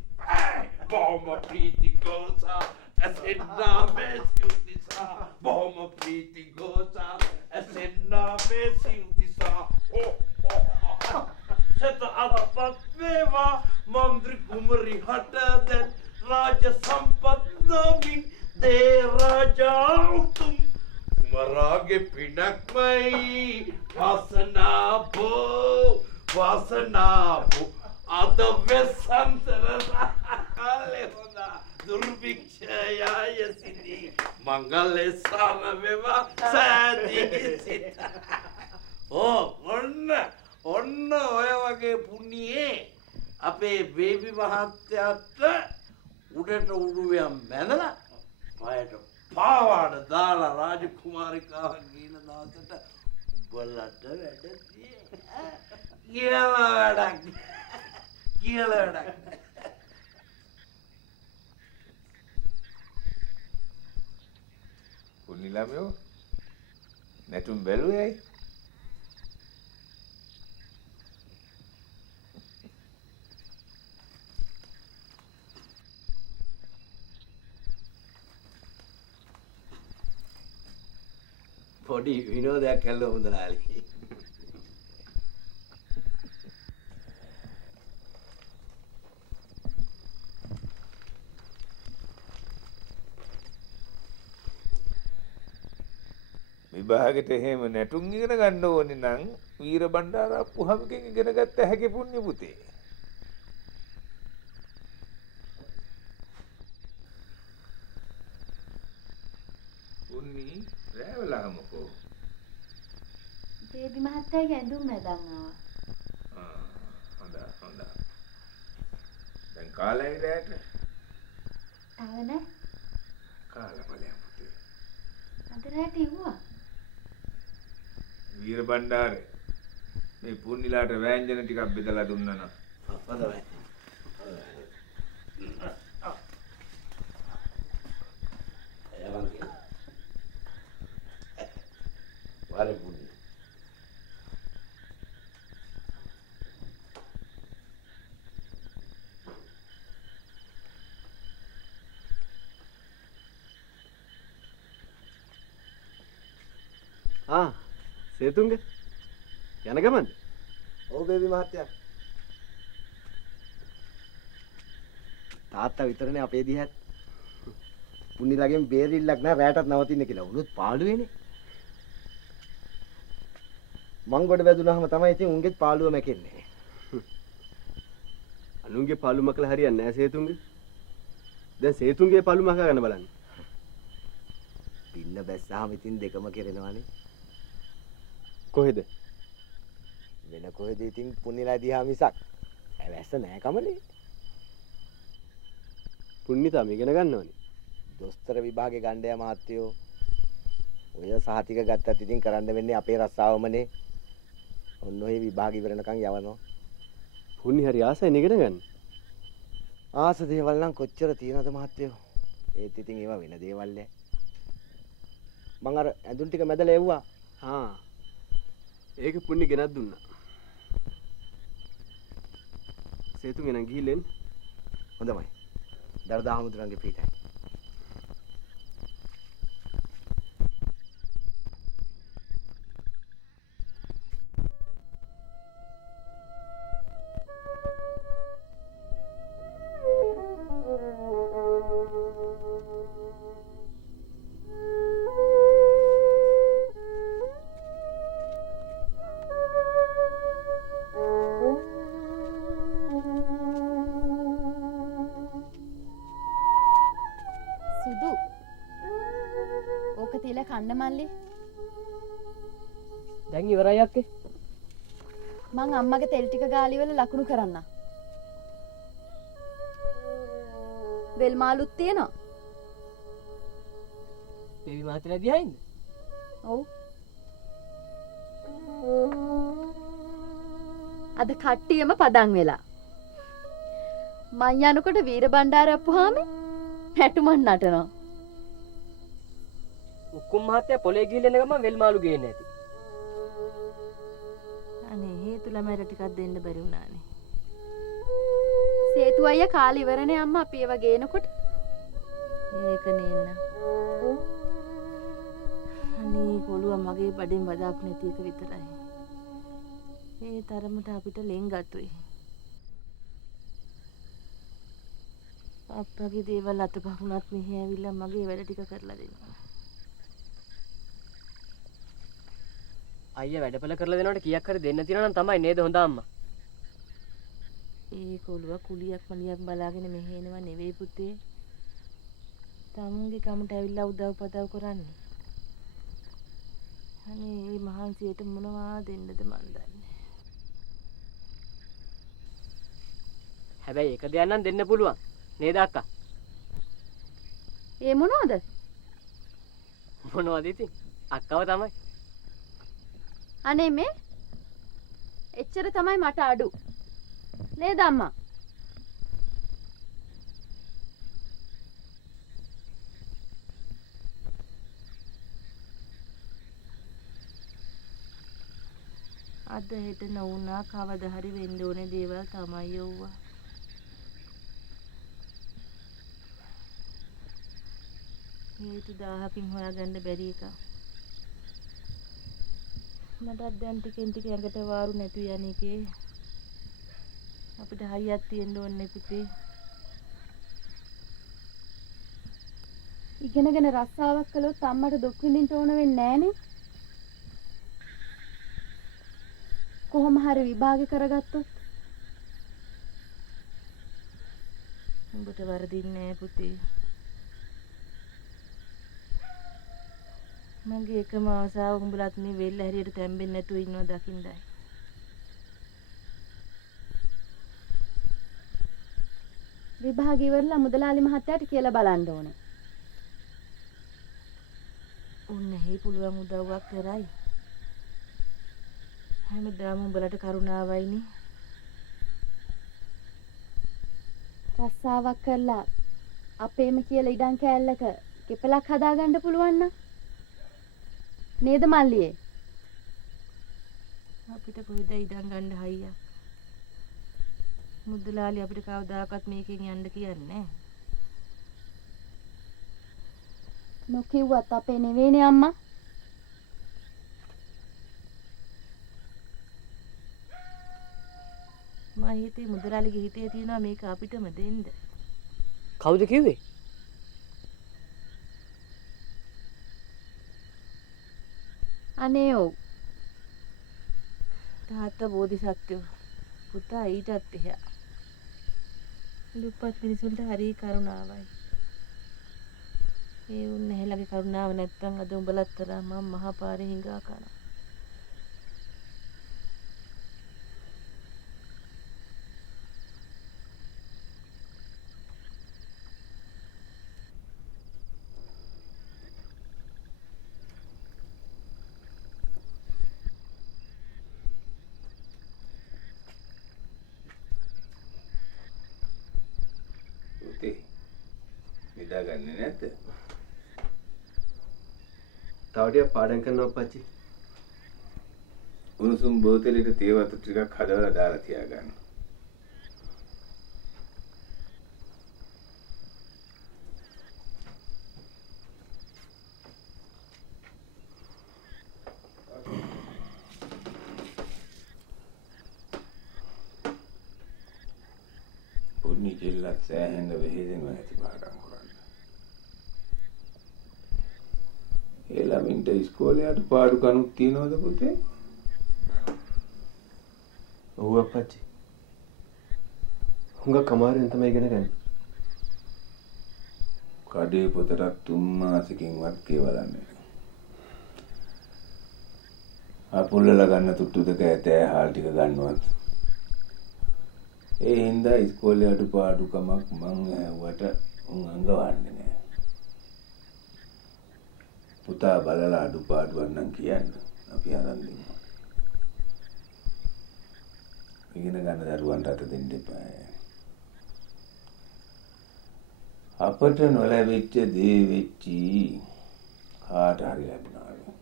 බොහොම ප්‍රීති ගෝසා ඇසෙන්නා මේ සිව්දිසා බොහොම ප්‍රීති ගෝසා ඇසෙන්නා මේ සිව්දිසා සත අපත් වේවා මන්ත්‍රී කුමරි හටදැන් රාජ සම්පත් නමින් දේ රාජා උතුම් කුමරාගේ පිනක්මයි වාසනාපෝ අද වෙසන්තර කාලේ හොඳා දුර්භික්ෂයාය සිටි මංගල සම වේවා සෑදී සිට. ඔන්න ඔය වගේ පුණ්‍යයේ අපේ බේබි මහත්තයාට උඩට උඩුවයන් බැඳලා පයට පාවාඩ දාලා රාජකුමාරිකාවක් ගින දවසට උඹලට වැඩ තියෙන්නේ. කියලා වැඩක්. පුණ්‍ය ළමයෝ නැටුම් බැලුවේ ඇයි? පොඩි විනෝදයක් කළා මුදලාලි. විභාගෙට එහෙම නැටුම් ඉගෙන ගන්න ඕනේ නම් වීර බණ්ඩාරප්පු හැමකින් ඉගෙන ගත්ත හැකි පුණ්‍ය පුතේ. පුණ්‍ය රැවලහමකෝ. බේබි මහත්තයාගේ ඇඳුම් මැදන් ආවා. හොඳයි. දැන් කාලේ රැට. තව නෑ. කාලා බලයන් පුතේ. අද රැට ඉවුවා. වීර බණ්ඩාරේ මේ පුණ්‍යලාට වෑංජන ටිකක් බෙදලා දුන්නා නම් හොඳයි. එවන් කියන. වර පුණ්‍ය. සේතුන්ග යන ගමන්ද? ඔව් බේබි මහත්තයා. තාත්තා විතරනේ අපේ දිහත්. පුණ්‍යලගෙන් බේරිල්ලක් නෑ රැටත් නවතින්න කියලා. උනුත් පාළුවේනේ. මං ගොඩ වැදුනහම තමයි ඉතින් උන්ගෙත් පාළුව මැකෙන්නේ. අනුන්ගේ පාළු මකලා හරියන්නේ නැහැ සේතුන්ග. දැන් සේතුන්ගේ පාළු මකා ගන්න බලන්න. පින්න බැස්සාම ඉතින් දෙකම කෙරෙනවානේ. කොහෙද? වෙන කොහෙද ඉතින් පුණ්‍යලා දිහා මිසක් ඇවැස්ස නෑ කමනේ. පුණ්‍ය තමයි ඉගෙන ගන්න ඕනේ. දොස්තර විභාගේ ගණ්ඩය මහත්තයෝ ඔය සහතික ගත්තත් ඉතින් කරන්න වෙන්නේ අපේ රස්සාවමනේ. ඔන්න ඔය විභාග ඉවරනකම් යවනවා. පුණ්‍ය හරි ආසයි ඉගෙන ගන්න. ආස දේවල් නම් කොච්චර තියෙනවද මහත්තයෝ? ඒත් ඉතින් ඒවා වෙන දේවල් නෑ. මං අර ඇඳුම් ටික මැදලා එව්වා. ඒක පුණ්‍ය ගෙනත් දුන්නා. සේතුන් එනන් ගිහිල්ලා එන්න. හොඳමයි. දරදා හමුදුරන්ගේ පිටයි. කන්න මල්ලි. දැන් ඉවරයි අක්කේ. මං අම්මගේ තෙල් ටික ගාලි වල ලකුණු කරන්න. වෙල් මාළුත් තියෙනවා. බේබි මහත්තයා දිහායින්ද? ඔව්. අද කට්ටියම පදන් වෙලා. මං යනකොට වීර බණ්ඩාර අප්පුහාම නැටුමක් නටනවා. උකුම් මහත්තයා පොලේ ගිහින් එන ගමන් වෙල් මාළු ගේන්නේ නැති. අනේ හේතු ළමයිට ටිකක් දෙන්න බැරි වුණානේ. සේතු අයියා කාලේ ඉවරනේ අම්මා අපි ඒව ගේනකොට. ඒක නේන්න. අනේ කොළුව මගේ බඩෙන් වදාක් නැති එක විතරයි. ඒ තරමට අපිට ලෙන්ගතුයි. අප්පගේ දේවල් අතපහුණත් මෙහෙ ඇවිල්ලා මගේ වැඩ ටික කරලා දෙනවා. අයියා වැඩපල කරලා දෙනවට කීයක් හරි දෙන්න තියෙනවා නම් තමයි නේද හොඳ අම්මා. ඒ කොළුව කුලියක් මලියක් බලාගෙන මෙහෙ එනවා නෙවෙයි පුතේ. තමුන්ගේ කමට ඇවිල්ලා උදව් පදව් කරන්නේ. අනේ මේ මහන්සියට මොනවා දෙන්නද මන් දන්නේ. හැබැයි එක දෙයක් නම් දෙන්න පුළුවන් නේද අක්කා? ඒ මොනවද? මොනවද ඉතින්? අක්කව තමයි. අනේ මේ එච්චර තමයි මට අඩු. නේද අම්මා? අද හෙට නොවුනා කවදා හරි වෙන්න ඕනේ දේවල් තමයි යෝවා. හේතු 1000කින් හොයාගන්න බැරි එක. මටත් දැන් ටිකෙන් ටික ඇඟට වාරු නැතු යන එකේ අපිට හයියක් තියෙන්න ඕනේ පුතේ. ඉගෙනගෙන රස්සාවක් කළොත් අම්මට දුක් විඳින්න ඕන වෙන්නේ නැහනේ. කොහොම හරි විභාග කරගත්තොත් උඹට වරදින්නේ නැහැ පුතේ. මගේ එකම ආසාව උඹලත් මේ වෙල්ල හැරියට තැම්බෙන්නේ නැතුව ඉන්නව දකින්නයි. විභාග ඉවරලා මුදලාලි මහත්තයාට කියලා බලන්න ඕනේ. උන් නැහි පුළුවන් උදව්වක් කරයි. හැමදාම උඹලට කරුණාවයිනේ. රස්සාවක් කරලා අපේම කියලා ඉඩම් කෑල්ලක කෙපලක් හදාගන්න පුළුවන් නම් නේද මල්ලියේ? අපිට කොහෙද ඉඩම් ගන්න හයියක්. මුදලාලි අපිට කවදාකවත් මේකෙන් යන්න කියන්නේ නැහැ. නොකිව්වත් අපේ නෙවෙයිනේ අම්මා. මා හිතේ මුදලාලිගේ හිතේ තියෙනවා මේක අපිටම දෙන්න. කවුද කිව්වේ? අනේ ඔව්. තාත්තා බෝධිසත්වෝ පුතා ඊටත් එහා. දුප්පත් මිනිසුන්ට හරි කරුණාවයි. ඒ උන් නැහැලගේ කරුණාව නැත්තම් අද උඹලත් තරම් මම මහා පාරේ හිඟා කනවා. පුතේ නිදාගන්නේ නැද්ද? තව ටිකක් පාඩම් කරනවා අප්පච්චි. උණුසුම් බෝතලෙට තේ වතුර ටිකක් හදවලා දාලා තියාගන්න. පොඩි කෙල්ලක් සෑහෙන වෙහෙදෙනවා ඇති පාඩම් කරන්න. ඒ ළමින්ට ඉස්කෝලේ යට පාඩු කනුක් තියනවද පුතේ? ඔව් අප්පච්චි. හුඟක් අමාරුවෙන් තමයි ඉගෙන ගන්නේ. කඩේ පොතට 3 මාසෙකින්වත් කියවලන්නේ. අපුල්ලලා ගන්න තුට්ටු දෙක ඇතෑ හාල් ටික ගන්නවත්. ඒ හින්දා ඉස්කෝලේ අඩුපාඩුකමක් මං ඇහුවට උන් අඟවන්නේ නෑ. පුතා බලලා අඩුපාඩුවක් නම් කියන්න. අපි අරන් දෙමු. ඉගෙන ගන්න දරුවන්ට අත දෙන්න එපා. අපට නොලැබිච්ච දේ වෙච්චි කාට හරි ලැබුණා.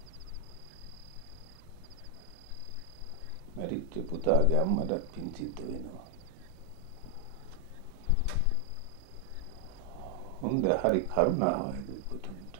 මරිච්ච පුතාගේ අම්මටත් පින් සිද්ධ වෙනවා. හොඳ හරි කරුණාවයි පුතුන්ට.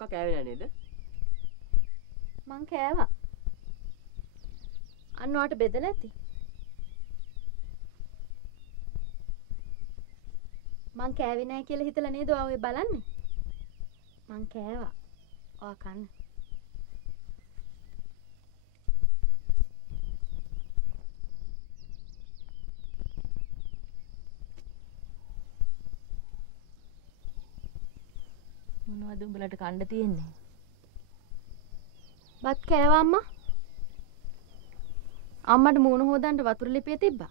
අක්කා කෑවේ නෑ නේද? මං කෑවා. අන්න ඔයාට බෙදලා ඇති. මං කෑවේ නෑ කියලා හිතලා නේද ඔයා ඔය බලන්නේ? මං කෑවා. ඔයා කන්න. මොනවද උඹලට කන්න තියෙන්නේ? බත් කෑවා අම්මා. අම්මට මූණ හොදන්න වතුර ලිපිය තිබ්බා.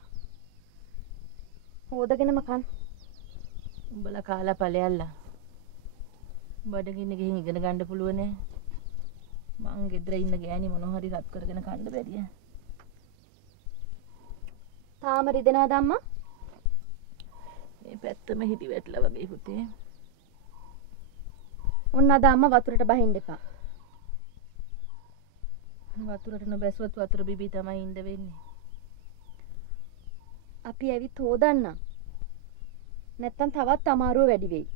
හොදගෙනම කන්න. උඹලා කාලා ඵලයල්ලා. බඩගින්න ගිහින් ඉගෙන ගන්න පුළුවන් නේ. මං ගෙදර ඉන්න ගෑණි මොන හරි රත් කරගෙන කන්න බැරිය. තාම රිදෙනවද අම්මා? මේ පැත්තම හිටි වැටලා වගේ පුතේ. ඔන්න අද අම්මා වතුරට බහින්න එපා. වතුරට නොබැසුවත් වතුර බිබී තමයි ඉන්න වෙන්නේ. අපි ඇවිත් හොදන්න. නැත්තම් තවත් අමාරුව වැඩි වෙයි.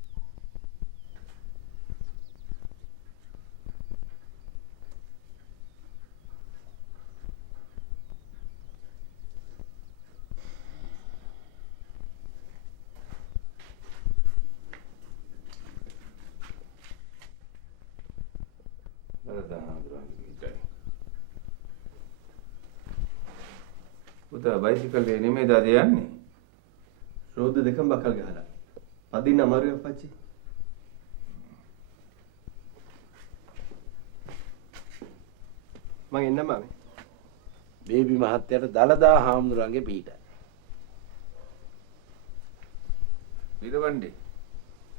පුතා බයිසිකලේ නෙමෙයි දාද යන්නේ. රෝද දෙකම බකල් ගහලා. පදින්න අමාරුයි අප්පච්චි. මං එන්න මාමේ. බේබි මහත්තයාට දලදා හාමුදුරන්ගේ පිට. විරවණ්ඩේ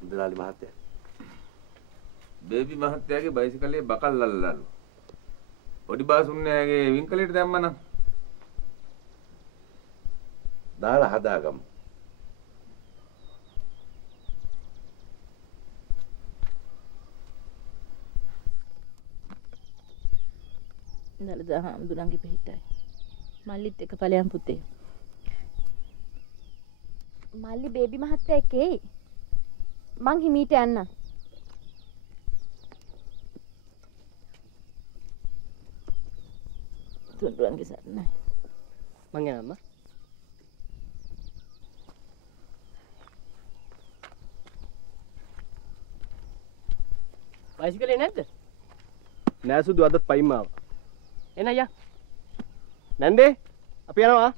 මුදලාලි මහත්තයා. බේබි මහත්තයාගේ බයිසිකලේ බකල් අල්ලලු. පොඩි බාසුන්නෑගේ වින්කලේට දැම්මනම් දාලා හදාගමු. දලදා හාමුදුරන්ගේ පිටයි. මල්ලිත් එක ඵලයන් පුතේ. මල්ලි බේබි මහත්තයා එක්කේ. මං හිමීට යන්න. තුන්රුවන්ගේ සරණයි. මං යනවා අම්මා. බයිසිකලේ නැද්ද? නෑ සුදු අදත් පයින් ආවා. එන අයියා. නැන්දේ අපි යනවා.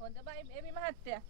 හොඳයි බේබි මහත්තයා.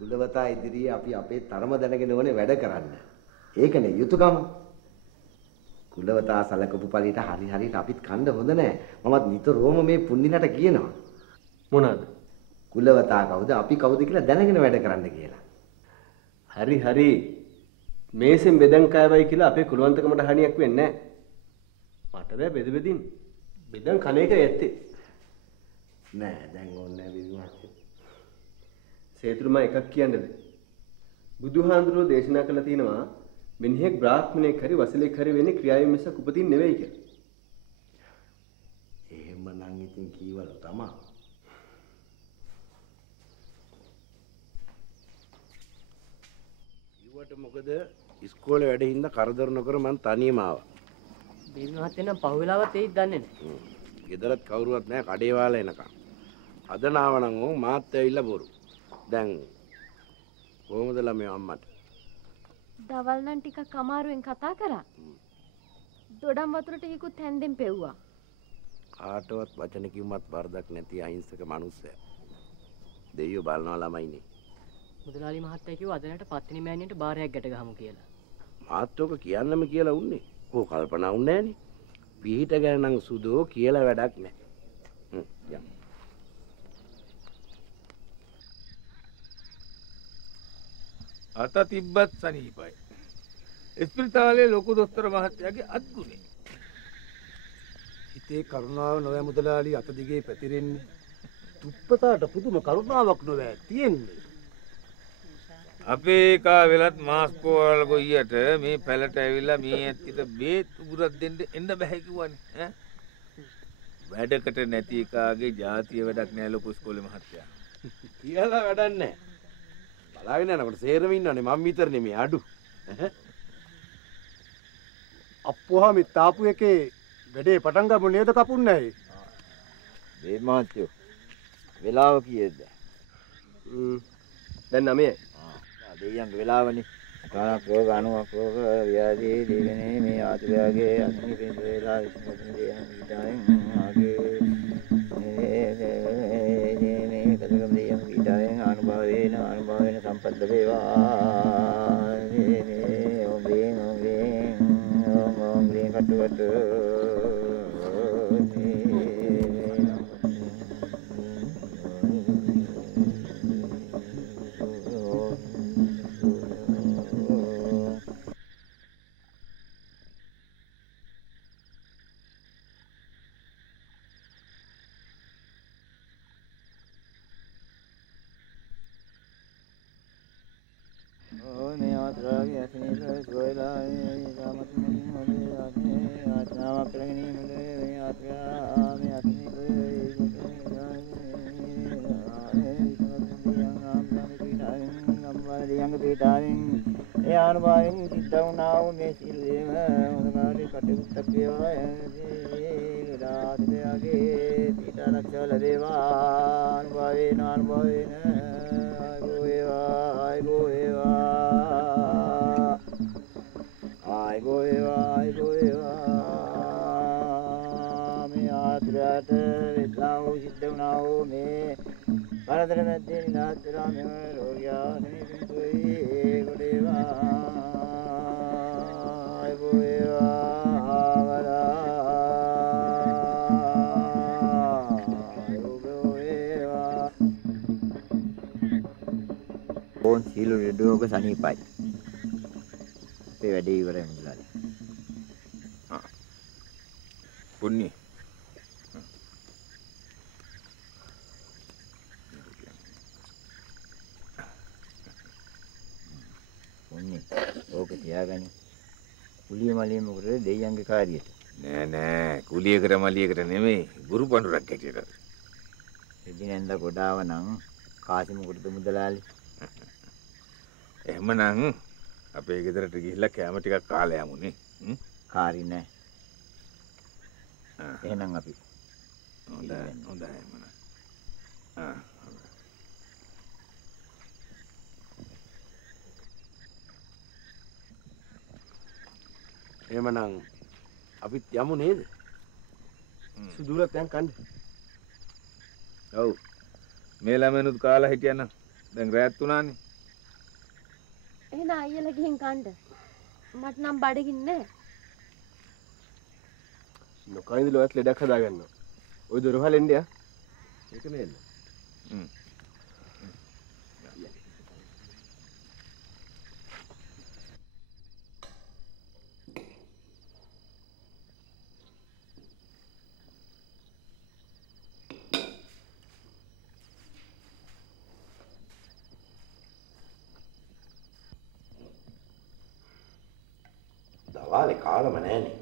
කුලවතා ඉදිරියේ අපි අපේ තරම දැනගෙන ඕනේ වැඩ කරන්න. ඒකනේ යුතුයකම. කුලවතා සලකපු පළියට හරි හරියට අපිත් කන්න හොඳ නැහැ. මමත් නිතරම මේ පුන්නිනට කියනවා. මොනවාද? කුලවතා කවුද අපි කවුද කියලා දැනගෙන වැඩ කරන්න කියලා. හරි හරි. මේසෙන් බෙදන් කෑවයි කියලා අපේ කුලවන්තකමට හානියක් වෙන්නේ නැහැ. මට බෑ බෙද බෙදින්. බෙදන් කන එක ඇත්තේ. නෑ දැන් ඕනේ නෑ බිබි මහත්තයෝ. සේතුරු මම එකක් කියන්නද? බුදුහාඳුරෝ දේශනා කළා තියෙනවා මිනිහෙක් බ්‍රාහ්මණයෙක් හරි වසලෙක් හරි වෙන්නේ ක්‍රියාවෙන් මිසක් උපතින් නෙවෙයි කියලා. එහෙමනම් ඉතින් කීවල තමයි. ඊවට මොකද ඉස්කෝලේ වැඩ හින්දා කරදර නොකර මං තනියම ආවා. බේබි මහත්තයා නම් පහු වෙලාවත් ඒත් දන්නේ නැහැ. ගෙදරත් කවුරුවත් නැහැ කඩේ වාලා එනකම්. අද නාවනම් ඕ මාත් ඇවිල්ලා බොරු. දැන් කොහොමද ළමයා අම්මට? දවල් නම් ටිකක් අමාරුවෙන් කතා කරා. දොඩම් වතුරට හිකුත් හැන්දෙන් පෙව්වා. කාටවත් වචන කිව්මත් වරදක් නැති අහිංසක මිනිස්සයා. දෙයියෝ බලනවා ළමයිනේ. මුදලාලි මහත්තයා කිව්වා අදනට පත්තිනි මෑණියන්ට බාරයක් ගැට ගහමු කියලා. මාත් ඔක කියන්නම කියලා උන්නේ. ඕක කල්පනා වුන්නේ නැහනේ. පිහිට ගැන නම් සුදෝ කියලා වැඩක් නැහැ. යම්. අත තිබ්බත් සනීපයි. ඉස්පිරිතාලේ ලොකු දොස්තර මහත්තයාගේ අත්ගුණේ. හිතේ කරුණාව නොවැ මුදලාලි අත දිගේ පැතිරෙන්නේ. තුප්පතාට පුදුම කරුණාවක් නොවැ තියෙන්නේ. අපේ එකා වෙලත් මාස්කෝ වල ගොයියට මේ පැලට ඇවිල්ලා මේ ඇත්තට බේත් උගුරක් දෙන්න එන්න බෑ කිව්වනේ ඈ. වැඩකට නැති එකාගේ ජාතිය වැඩක් නෑ ලොකු ඉස්කෝලේ මහත්තයා. කියලා වැඩක් නැහැ. බලාගෙන යනකොට සේරම ඉන්නවනේ මම විතර නෙමෙයි අඩු. අප්පුහාමි තාපු එකේ වැඩේ පටන් ගමු නේද කපුන්නේ? මේ මහත්තයෝ වෙලාව කීයද? දැන් 9යි. දෙයියන්ගේ වෙලාවනේ. කාණක් රෝග අණුවක් රෝග ව්‍යාධි දීගනේ මේ ආතුරයාගේ අසනීපෙන් වේලා ඉක්මනට දෙයන් විතරෙන් ආගේ මේ කදගම දෙයන් විතරෙන් අනුභවයෙන් සම්පත්ත වේවා මේ ඔබෙන් කටුවට සීල රෙඩෝග සනීපයි. අපේ වැඩේ ඉවරයි මුදලාලි. පුන්නි. පුන්නි. ඕක තියාගනි. කුලිය මලිය මොකද දෙයියන්ගේ කාර්යයට. නෑ කුලියකට මලියකට නෙමෙයි ගුරු පඬුරක් හැටියට. එදිනෙන්ද ගොඩාව නම් කාසි මොකටද මුදලාලි? එහෙමනම් අපේ ගෙදරට ගිහිල්ලා කෑම ටිකක් කාලා යමුනේ. කාරි නෑ. එහෙනම් අපි හොඳයි එහෙමනම්. එහෙමනම් අපිත් යමු නේද? සුදුලත් දැන් කන්න. ඔව්. මේ ළමෙනුත් කාලා හිටියනම් දැන් රැත් උනානේ. එහෙනම් අයියලා ගිහින් කන්න. මට නම් බඩගින්නේ නැහැ. නොකයින්දලවත් ලෙඩක් හදාගන්න. ඔය දොරවල් එන්නේ ආ. ඒක නේද? දවාලේ කාලම නෑනේ.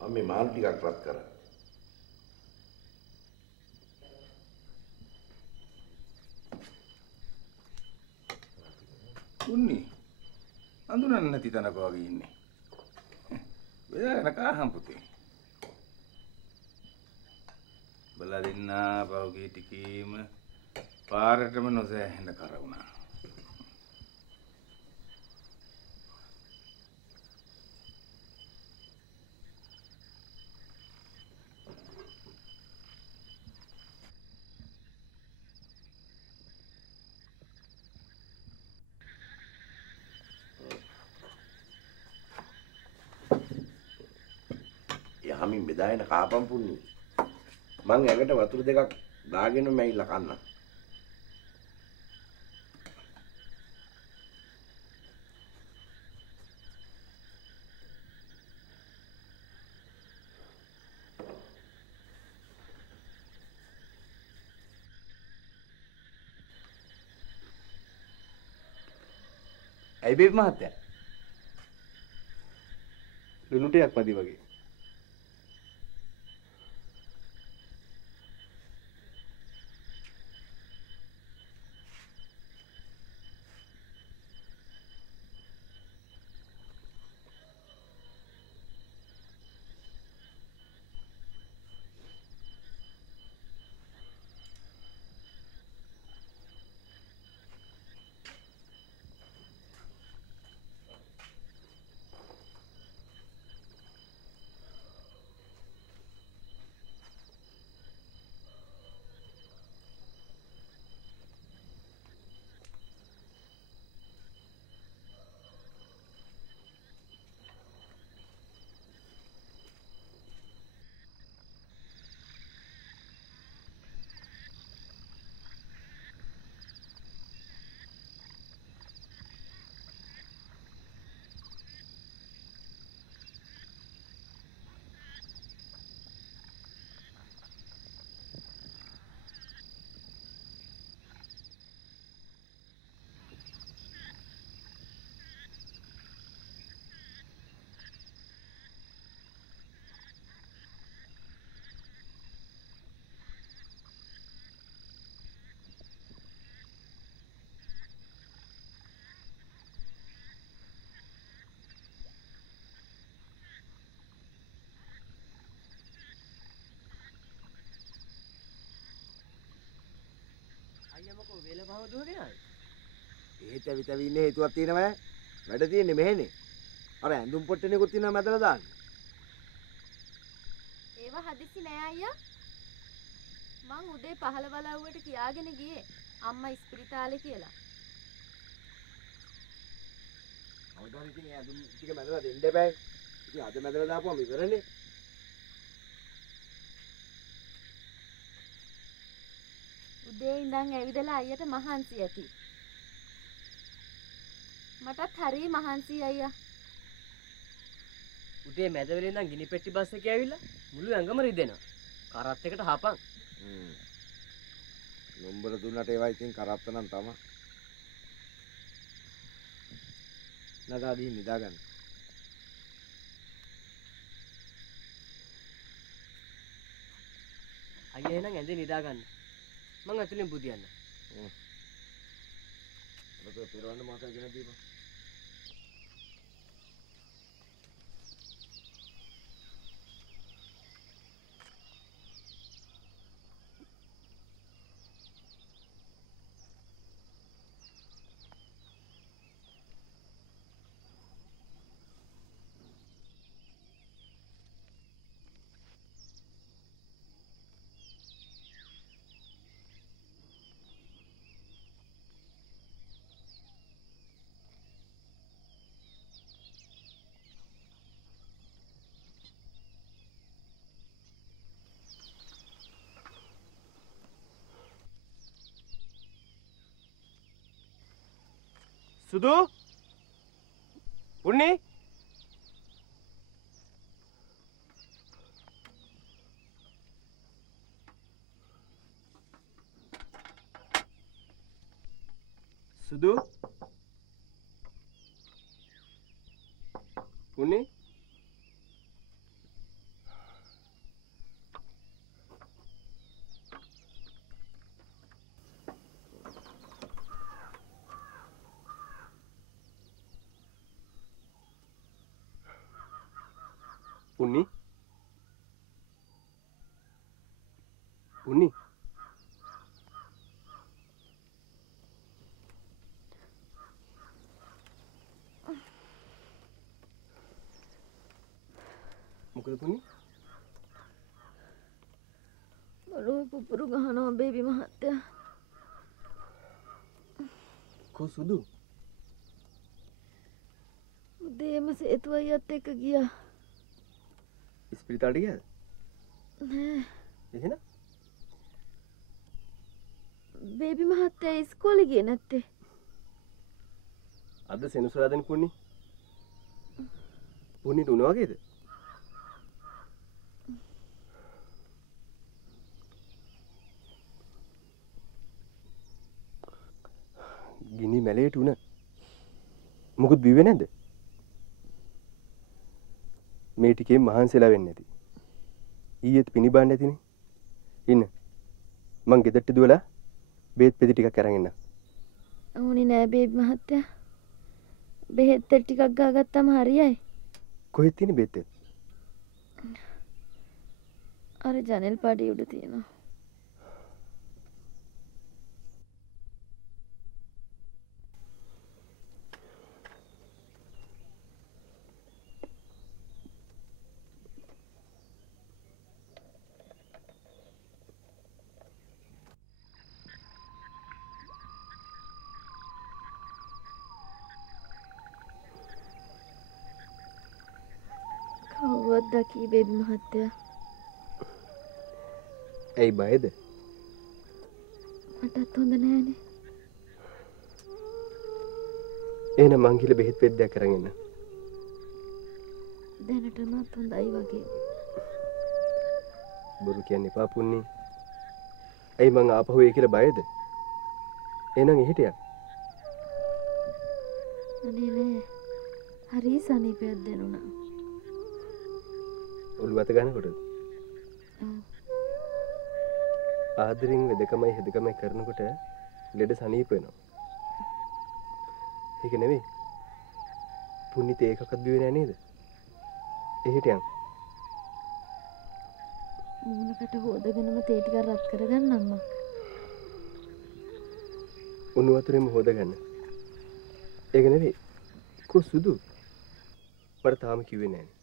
මම මේ මාළු ටිකක් රත් කරා. උන්නේ අඳුරන්නේ නැති තැනක වගේ ඉන්නේ. බෙදාගෙන කාහම් පුතේ. බලා දෙන්න පවුගේ ටිකේම පාරටම නොසෑහෙන කරවුණා. යහමින් බෙදාගෙන කාපම් පුන්නේ. මං ඇඟට වතුර දෙකක් දාගෙන මැයිලා කන්න. ඇයි බේබි මහත්තයා? ලුණු ටිකක් මදි වගේ. අයියමකෝ වේල පහව දුවගෙන ආවේ. ඒත් ඇවිත් ඉන්නේ හේතුවක් තියෙනවා. වැඩ තියෙන්නේ මෙහෙනේ. අර ඇඳුම් පොට්ටෙනෙකුත් තියෙනවා මැදලා දාන්න. ඒව හදිස්සි නෑ අයියා. මං උදේ 15 වලව්වට කියාගෙන ගියේ අම්මා ඉස්පිරිතාලේ කියලා. අවදාන ඉතින් ඒ ඇඳුම් ටික මැදලා දෙන්න එපා. ඉතින් අද මැදලා දාපුවම ඉවරනේ. උදේ ඉඳන් ඇවිදලා අයියට මහන්සි ඇති. මටත් හරි මහන්සි අයියා. උදේ මැද වෙලේ ඉඳන් ගිනි පෙට්ටි බස් එකේ ඇවිල්ලා මුළු ඇඟම රිදෙනවා. කරත් එකට හපන්. නම්බර දුන්නට ඒවා ඉතින් කරත්ත නම් තමයි. නගා ගිහින් නිදාගන්න. අයියා එහෙනම් ඇඳේ නිදා ගන්න. මං ඇතුලෙන් බුදියන්න. ඔබ පෙරවන්න මාතන් ගෙන දීපන්. සුදු පුන්නි සුදු පුන්නි පුන්නි පුන්නි මොකද පුන්නි ඔළුව පුපුරු ගහනවා බේබි මහත්තයා. කො සුදු උදේම සේතු අයියත් එක්ක ගියා. ඉස්පිරිතාලට ගියාද නෑ එහෙනම් බේබි මහත්තයා ඉස්කෝලේ ගියේ නැත්තේ. අද සෙනසුරාදානේ පුන්නි පුන්නිට උන වගේද ගිනි මැලේට උන මොකුත් බිව්වේ නැද්ද මේ ටිකේ මහන්සිලා වෙන්නේ නැති ඊයේත් පිනිබාන්න ඇතිනේ ඉන්න මං ගෙදරට දුවලා බේත් පෙති ටිකක් අරන් එන්න ඕනේ නෑ බේබි මහත්තයා. බෙහෙත් ටිකක් ගාගත්තාම හරියයි. කොහෙද තියෙන්නේ බේත් අර ජනෙල් පාඩිය උඩ තියෙනවා. කවුරුවත් දකී බේබි මහත්තයා. ඇයි බයද මටත් හොඳ නෑනේ. එහෙනම් මං ගිහලා බෙහෙත් පෙද්දයක් අරන් එන්න දැනටමත් හොඳයි වගේ. බොරු කියන්න එපා පුන්නි ඇයි මං ආපහු ඒ කියලා බයද එහෙනම් එහෙට යන්න අනේ නෑ. හරි සනීපයක් දැනුණා. ඔළුව අත ගන්නකොටද ආදරෙන් වෙදකමයි හෙදකමයි කරනකොට ලෙඩ සනීප වෙනවා ඒක නෙවෙයි පුන්නි තේ එකක්වත් බිව්වේ නෑ නේද එහෙට යන්න මූණකට හොදගෙනම තේ ටිකක් රත් කරගන්න අම්මා. උණු වතුරෙම හොදගන්න ඒක නෙවෙයි කො සුදු මට තාම කිව්වේ නෑනේ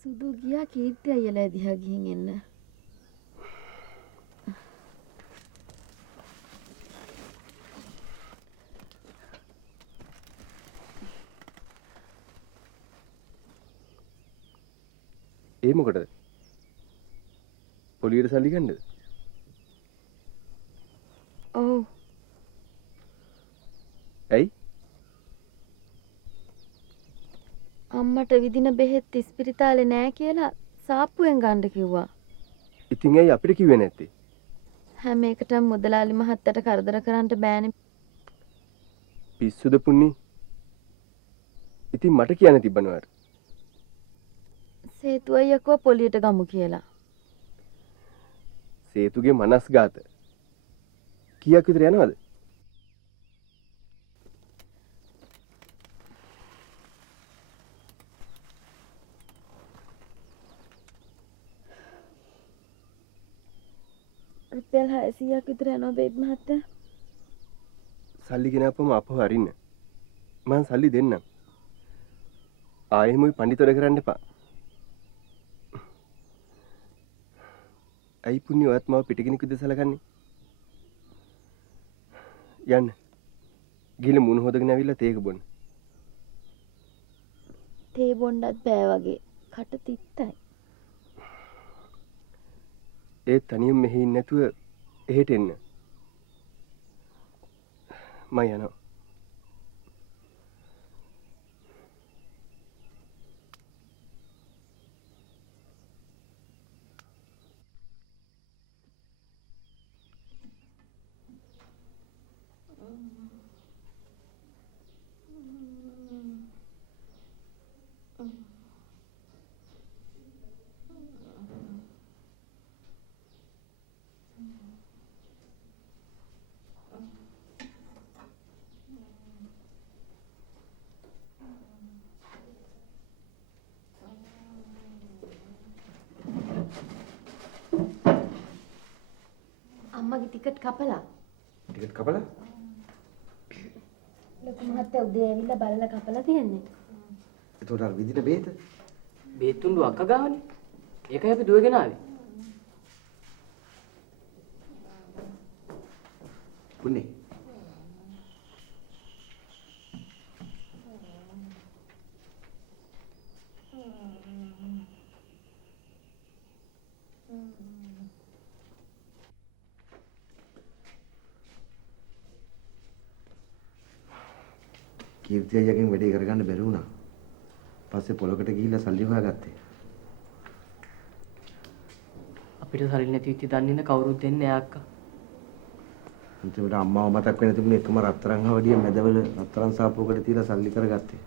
සුදු ගියා කීර්ති අයියලා දිහා ගිහින් එන්න. ඒ මොකටද පොලියට සල්ලි ගන්නද ඔව්. ඇයි අම්මට විදින බෙහෙත් ඉස්පිරිතාලේ නෑ කියලා සාප්පුවෙන් ගන්න කිව්වා. ඉතින් ඇයි අපිට කිව්වේ නැත්තේ හැම එකටම මුදලාලි මහත්තයට කරදර කරන්න බෑනේ. පිස්සුද පුන්නි ඉතින් මට කියන්න තිබ්බනවාට සේතු අයියකෝ පොලියට ගමු කියලා. සේතුගේ මනස්ගාත කීයක් විතර යනවද රුපියල් 600ක් විතර යනවා බේබි මහත්තයා. සල්ලි ගෙනාපම අපව අරින්න මං සල්ලි දෙන්නම් ආයෙමුයි පඬිතොර කරන්න එපා ඇයි පුන්නි ඔයත් මාව පිටකෙනෙකුද සලකන්නේ යන්න ගිහලා මුණ හොදගෙන ඇවිල්ලා තේක බොන්න තේ බොන්නත් බෑ වගේ කට තිත්තයි. ඒ තනියම මෙහි ඉන්නේ නැතුව එහෙට එන්න මම යනවා ටිකට් කපලා. ටිකට් කපලා? ලොකු මහත්තයා උදේ ඇවිල්ලා බලලා කපලා තියන්නේ. ඒතකොට අර විදින බේත? බේත් තුණ්ඩු අක්ක ගාවනේ. ඒකයි අපි දුවගෙන ආවේ. පුන්නේ. කීර්ති අයියාගෙන් වැඩේ කරගන්න බැරි වුණා. පස්සේ පොලකට ගිහිල්ලා සල්ලි හොයාගත්තේ. අපිට සල්ලි නැති වෙච්ච දන්නේ නැ කවුරුත් දෙන්නේ නැහැ අක්කා. අන්තිමට අම්මාව මතක් වෙන තිබුණේ එකම රත්තරන් හවඩිය මැදවල රත්තරන් සාප්පුවකට තියලා සල්ලි කරගත්තේ.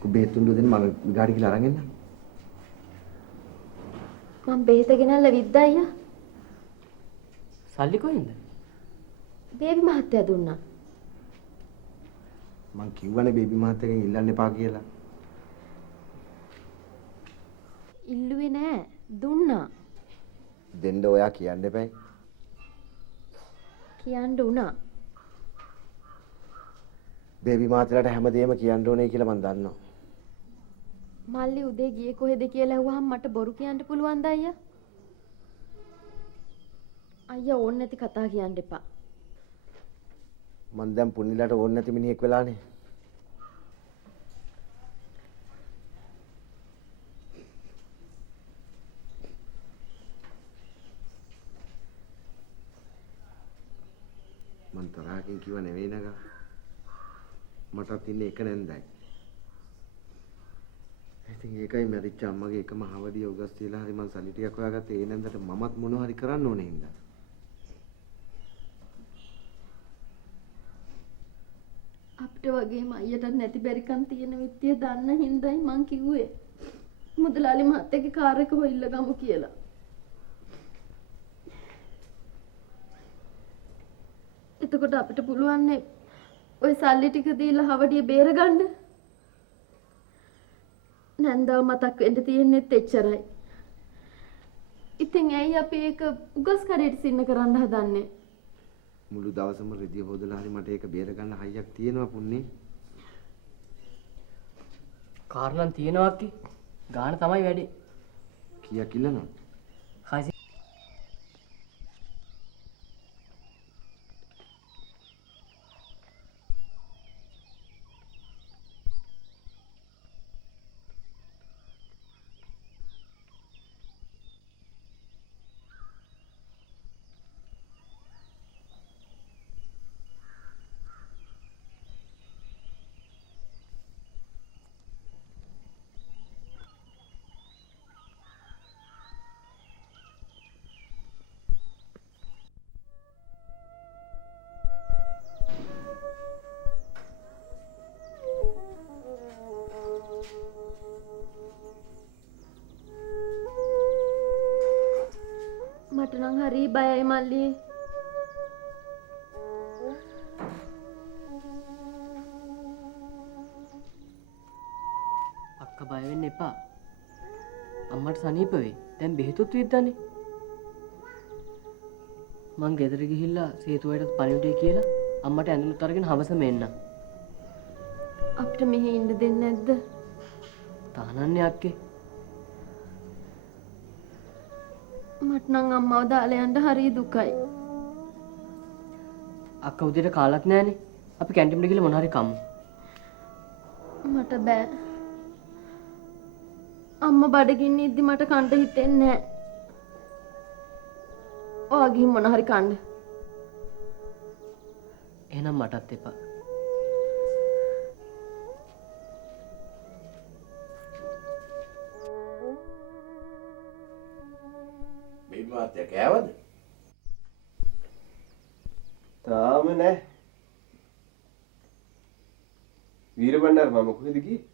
කුබේ තුන්ඩු දෙන්න මම ගාඩි කියලා අරන් එන්න. මම බෙහෙත ගෙනල්ලා විද්දා අයියා. සල්ලි කොහෙන්ද? බේබි මහත්තයා දුන්නා. මං කිව්වනේ බේබි මහත්තයාගෙන් ඉල්ලන්න එපා කියලා. ඉල්ලුවේ නෑ දුන්නා. දෙන්න ඔයා කියන්න එපායි. කියන්න උනා. බේබි මහත්තයාට හැමදේම කියන්න ඕනේ කියලා මං දන්නවා. මල්ලි උදේ ගියේ කොහෙද කියලා ඇහුවහම මට බොරු කියන්න පුළුවන්ද අයියා? අයියා ඕන නැති කතා කියන්න එපා. මං දැන් පුන්නිලට ඕන නැති මිනිහෙක් වෙලානේ. මං තරහකින් කිව්ව නෙවෙයි නගා. මටත් ඉන්නේ එක නැන්දයි. ඉතින් ඒකයි මැරිච්ච අම්මගේ එකම හවඩිය උගස් තියලා හරි මං සල්ලි ටිකක් හොයාගත්තේ. ඒ නැන්දට මමත් මොනවා හරි කරන්න ඕනේ හින්දා. අපිට වගේම අයියටත් නැති බැරිකම් තියෙන විත්තිය දන්න හින්දායි මං කිව්වේ මුදලාලි මහත්තයාගේ කාර් එක හොයilla ගමු කියලා. එතකොට අපිට පුළුවන් ඔය සල්ලි ටික දීලා හවඩිය බේරගන්න. නැන්දාව මතක් වෙන්න තියෙන්නේත් එච්චරයි. ඉතින් ඇයි අපි ඒක උගස් කඩේට සින්න කරන්න හදන්නේ? මුළු දවසම රෙදි හොදලා හරි මට ඒක බේර ගන්න හයියක් තියෙනවා පුන්නේ. කාරණන් තියෙනවා අක්කේ. ගාන තමයි වැඩි. කීයක් ඉල්ලනවා? 600. මට නම් හරි බයයි මල්ලි. අක්කා බය වෙන්න එපා. අම්මට සනීප වෙයි. දැන් බෙහෙතුත් විද්දානේ. මං ගෙදර ගිහිල්ලා සේතුවේට පණිවිඩය කියලා අම්මට ඇඳලුත් අරගෙන හවසම එන්න. අපිට මෙහෙ ඉන්න දෙන්නේ නැද්ද? තහනන්නේ අක්කේ. මට නම් අම්මව දාලා යන්න හරි දුකයි. අක්කා උදේට කාලත් නැහනේ. අපි කැන්ටින් එකට ගිහලා මොන හරි කමු. මට බෑ. අම්මා බඩගින්න ඉද්දි මට කන්න හිතෙන්නේ නැහැ. ඔයා ගිහින් මොන හරි කන්න. එහෙනම් මටත් එපා. බේබි මහත්තයා කෑවද? තාම නෑ. වීරබණ්ඩාර මම කොහෙද ගියේ?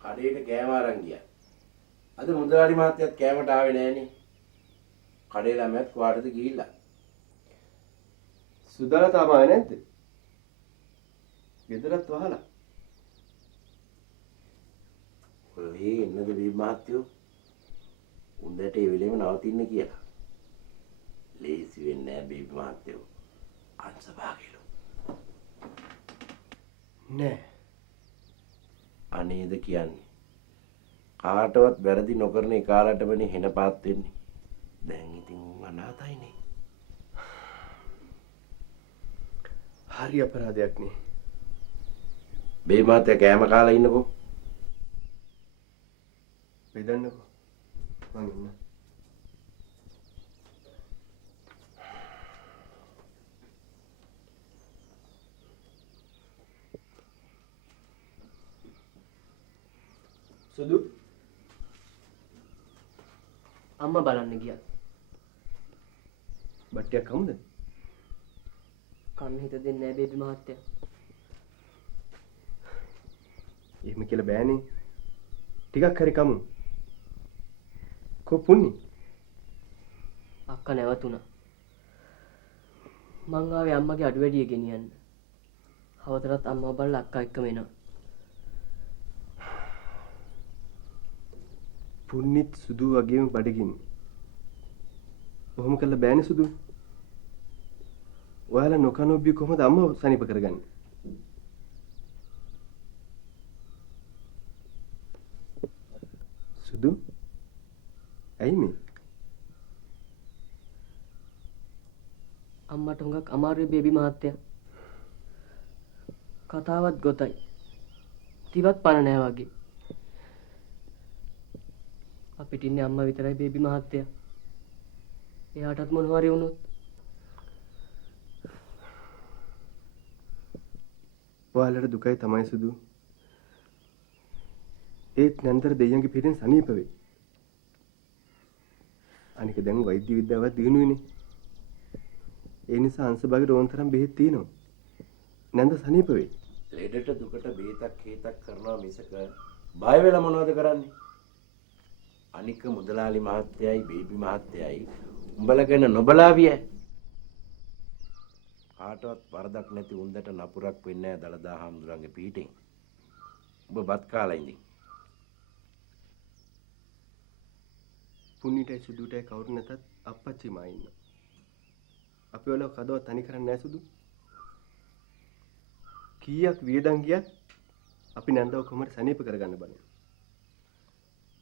කඩේට කෑම අරන් ගියා. අද මුදලාලි මහත්තයාත් කෑමට ආවේ නෑනේ. කඩේ ළමයාත් කුවාටද ගිහිල්ලා. සුදාලා තාම ආවේ නැද්ද? ගෙදරත් වහලා. ඔය එන්නද බේබි මහත්තයෝ? උන්දට ඒ වෙලෙම නවතින්න කියලා. ලේසි වෙන්නේ නැහැ බීබි මහත්තයෝ. අංශභාගයලු. නෑ. අනේද කියන්නේ. කාටවත් වැරදි නොකරන එකාලටමනේ හෙන පාත් වෙන්නේ. දැන් ඉතින් අනාතයිනේ. හරි අපරාධයක් නේ. බීබි මහත්තයා කෑම කාලා ඉන්නකෝ. බෙදන්නකෝ. මං ඉන්න. සුදු අම්මා බලන්න ගියා. බට්ටියක් කමුද? කන්න හිත දෙන්නේ නැහැ බේබි මහත්තයා. එහෙම කියලා බෑනේ. ටිකක් හරි කමු. කොපුන්නේ? අක්කා නැවතුණා. මං ආවේ අම්මගේ අඩු වැඩිය ගෙනියන්න. හවසටත් අම්මව බලලා අක්කා එක්කම එනවා. පුන්නිත් සුදු වගේම බඩගිනි. ඔහොම කළා බෑනේ සුදු. ඔයාලා නොකනොබ්බි කොහොමද අම්මව සනීප කරගන්නේ? සුදු? ඇයි මේ? අම්මට හුඟක් අමාරුයි බේබි මහත්තයා. කතාවත් ගොතයි. තිවත් පණ නැහැ වගේ. අපිට ඉන්නේ අම්මා විතරයි බේබි මහත්තයා. එයාටත් මොනවා හරි වුණොත් ඔයාලට දුකයි තමයි සුදු. ඒත් නැන්තර දෙයියන්ගේ පිටින් සනීප වෙයි. අනික දැන් වෛද්‍ය විද්‍යාවත් දිනුනේ. ඒ නිසා අංශභාගයට ඕන තරම් බෙහෙත් තියෙනවා. නැන්ද සනීප වෙයි. ලෙඩට දුකට බේතක් හේතක් කරනවා මිසක බය වෙලා මොනවද කරන්නේ? අනික මුදලාලි මහත්තයයි බේබි මහත්තයයි උඹලා ගැන නොබලා විය. කාටවත් වරදක් නැති උන්දට නපුරක් වෙන්නේ නැහැ දලදා හාමුදුරන්ගේ පිටින්. ඔබ බත් කාලා ඉඳින්. පුන්නිටයි සුදුටයි කවුරු නැතත් අප්පච්චි මා ඉන්න. අපි වල කදව තනි කරන්නේ නැහැ සුදු. කීයක් වියදම් ගියත් අපි නැන්දව කොහොමද සනීප කරගන්න බෑ.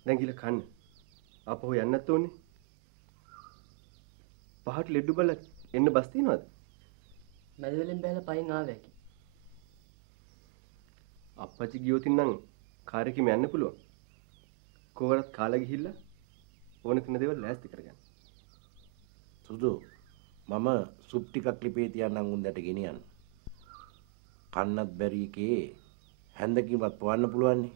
දැන් ගිල කන්න. අපහො යන්නත් ඕනේ. පහට ලෙඩු බල එන්න බස් තියනවද? මැදවලින් බැලලා පයින් ආවේ කි. අප්පච්චි ගියොත් නම් කාර් එකෙම යන්න පුළුවන්. කොහොමවත් කාලා ගිහිල්ලා ඕන කෙන දේවල් ලෑස්ති කරගන්න. සුදු මම සුප් ටිකක් ලිපේ තියන්නම් උන්දට ගෙනියන්න. කන්නත් බැරි එකේ හැන්දකින්වත් පොවන්න පුළුවන් නේ.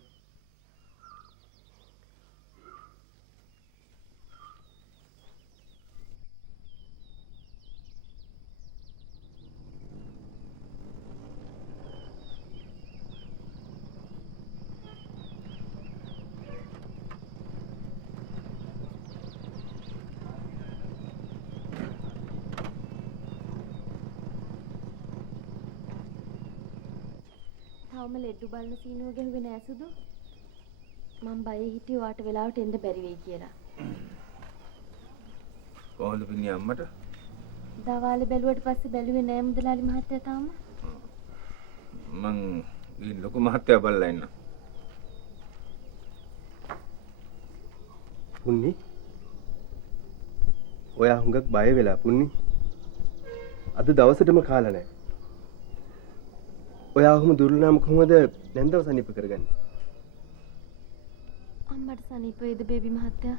තාම ලෙඩු බලන සීනුව ගැහුවේ නෑ සුදු. මං බයේ හිටියේ වාට වෙලාවට එන්න බැරි වෙයි කියලා. කොහොමද පින්නේ අම්මට? දවාලේ බැලුවට පස්සේ බැලුවේ නෑ මුදලාලි මහත්තයා තාම. මං ගිහින් ලොකු මහත්තයා බලලා එන්න. පුන්නි ඔයා හුඟක් බය වෙලා පුන්නි. අද දවසටම කාලා නැහැ. ඔයා ඔහොම දුර්ලභම කොහොමද නැන්දව සනීප කරගන්නේ? අම්මට සනීප වේද බේබි මහත්තයා?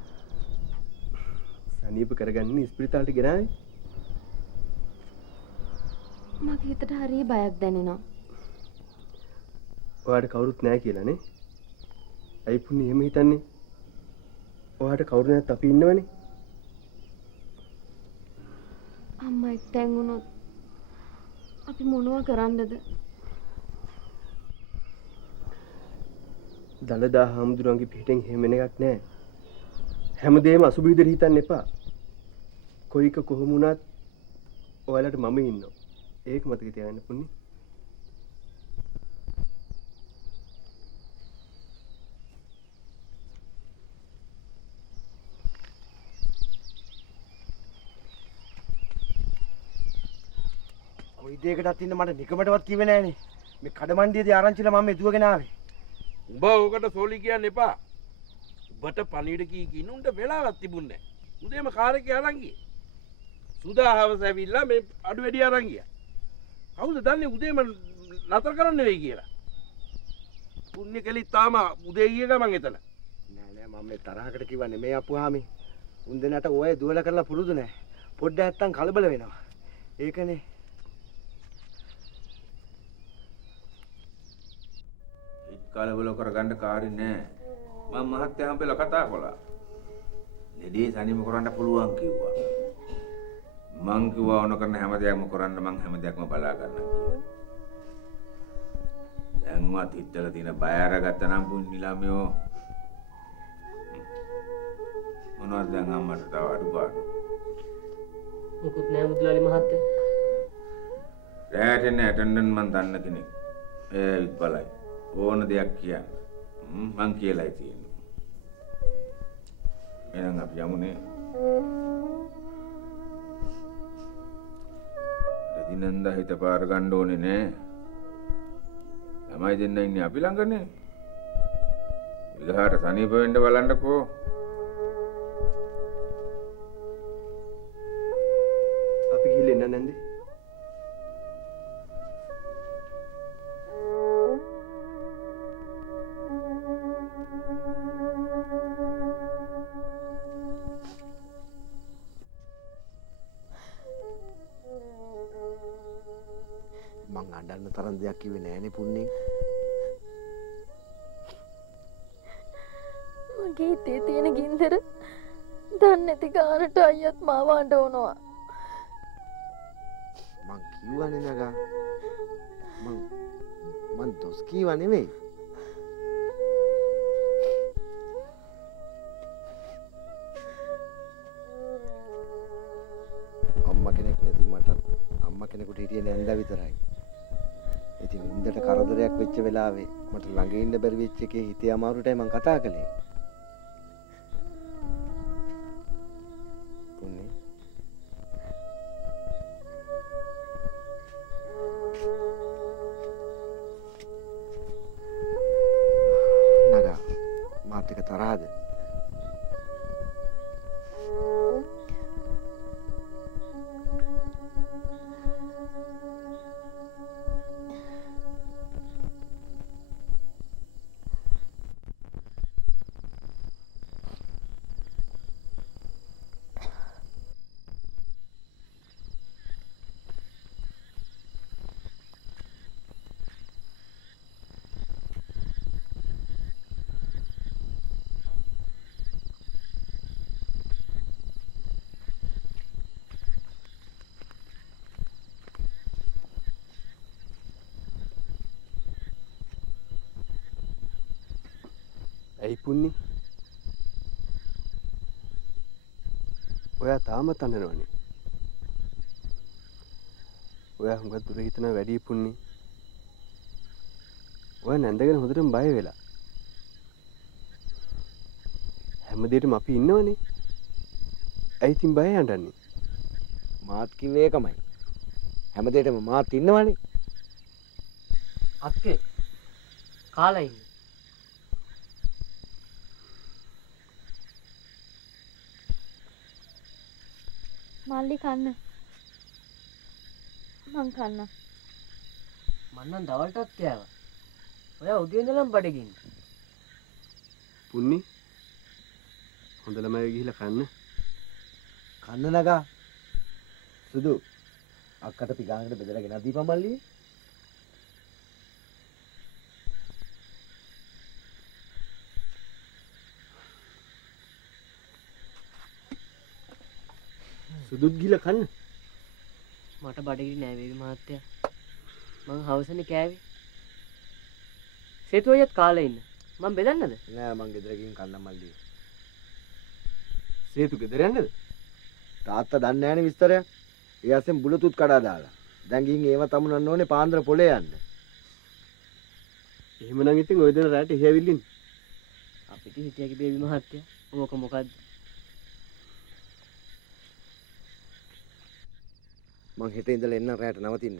සනීප කරගන්නේ ස්පිරිතාලට ගෙනාවේ. මගේ හිතට හරිය බයක් දැනෙනවා. ඔයාට කවුරුත් නැහැ කියලා නේ? ඇයි පුන්නි එහෙම හිතන්නේ? ඔයාට කවුරු නැත් අපි ඉන්නවනේ. අම්මා එක්තැන් වුණොත් අපි මොනවා කරන්නද? දලදා හාමුදුරන්ගේ පිටින් හැම එකක් නැහැ. හැමදේම අසුබ විදිහට හිතන්න එපා. කොයික කොහොම වුණත් ඔයාලට මම ඉන්නවා. ඒක මතක තියාගන්න පුන්නි. කොයි දෙයකටත් ඉන්න මට නිකමටවත් කිව්වේ නෑනේ. මේ කඩමණ්ඩියේදී ආරංචිලා මම මේ දුවගෙන ආවේ. උඹ ඕකට සෝලි කියන්න එපා. උඹට පණිවිඩ කී කිනුන්ට වෙලාවක් තිබුණේ නෑ. උදේම කාර් එකේ අරන් ගියේ. සුදා හවස ඇවිල්ලා මේ අඩු වැඩි අරන් ගියා. කවුද දන්නේ උදේම නතර කරන්න වෙයි කියලා. පුණ්‍ය කෙලි තාම උදේ ගිය ගමන් එතන. නෑ නෑ මම මේ තරහකට කිව්වා නෙමෙයි අපුහාමි. උන් දෙන්නට ඔය දුවලා කරලා පුරුදු නෑ. පොඩ්ඩක් නැත්තම් කලබල වෙනවා. ඒකනේ. හිත කලබල කරගන්න කාරි නෑ. මම මහත්තයා හම්බෙලා කතා කළා. ලෙඩේ තනියම කරන්න පුළුවන් කිව්වා. මං කිව්වා ඕන කරන හැම දෙයක්ම කරන්න මං හැම දෙයක්ම බලා ගන්නම් කියලා. දැන්වත් හිතලා තියෙන බය අරගත්ත නම් පුණ්‍ය ළමයෝ මොනවද දැන් අම්මට තව අඩුපාඩු. මොකුත් නෑ මුදලාලි මහත්තයා. රැට එන ඇටෙන්ඩන්ට් මං දන්න කෙනෙක්. ඒත් බලයි. ඕන දෙයක් කියන්න. මං කියලායි තියෙන්නේ. එහෙනම් අපි යමුනේ. දිනන්දා හිත පාර ගන්න ඕනේ නෑ. ළමයි දෙන්න ඉන්නේ අපි ළඟනේ. විගහාට සනීප වෙන්න බලන්නකෝ. අපි ගිහින් එන්න නැන්දේ. මං අඬන්න තරම් දෙයක් කිව්වේ නෑනේ පුන්නේ. මගේ හිතේ තියෙන ගින්දර දන්නේ නැති ගානට අයියත් මාව අඬවනවා. මං කිව්වනේ නගා. මං දොස් කීවා නෙමෙයි. අම්මා කෙනෙක් නැති මට අම්මා කෙනෙකුට හිටියේ නැන්දා විතරයි. ඉතින් උන්දට කරදරයක් වෙච්ච වෙලාවේ මට ළඟ ඉන්න බැරි වෙච්ච එකේ හිතේ අමාරුටයි මං කතා කළේ. පුන්නේ. නගා මාත් එක තරහද? ඇයි පුන්නි? ඔයා තාමත් අඬනවනේ. ඔයා හුඟක් දුර හිතන වැඩි පුන්නි. ඔයා නැන්දගෙන හොඳටම බය වෙලා. හැමදේටම අපි ඉන්නවනේ. ඇයි ඉතින් බය අඬන්නේ? මාත් කිව්වේ ඒකමයි. හැමදේටම මාත් ඉන්නවනේ. අක්කේ කාලා ඉන්නේ. මල්ලි කන්න. මං කන්න. මන්නම් දවල්ටත් කෑවා. ඔයා උදේ ඉඳලම බඩගින්න. පුන්නි හොඳ ළමයි ගිහිල්ලා කන්න. කන්න නගා. සුදු අක්කට පිගානකට බෙදලා ගෙනත් දීපන් මල්ලි. සුදුත් ගිහිල්ලා කන්න. මට බඩගිනි නෑ බේබි මහත්තයා. මං හවසනේ කෑවේ. සේතු අයියත් කාලා ඉන්න. මං බෙදන්නද? නෑ මං ගෙදර ගිහින් කන්නම් මල්ලි. සේතු ගෙදර යන්නද? තාත්තා දන්නේ නෑනේ විස්තරයක්. ඒ අස්සෙන් බුලතුත් කඩා දාලා. දැන් ගිහින් ඒව තමුනන්න ඕනේ පාන්දර පොලේ යන්න. එහෙමනම් ඉතින් ඔය දෙන රැට ඉහැවිල්ලින්. අපිට හිටියගේ බේබි මහත්තයා. ඕක මොකද්ද? මං හෙට ඉඳලා එන්න රැට නවතින්න.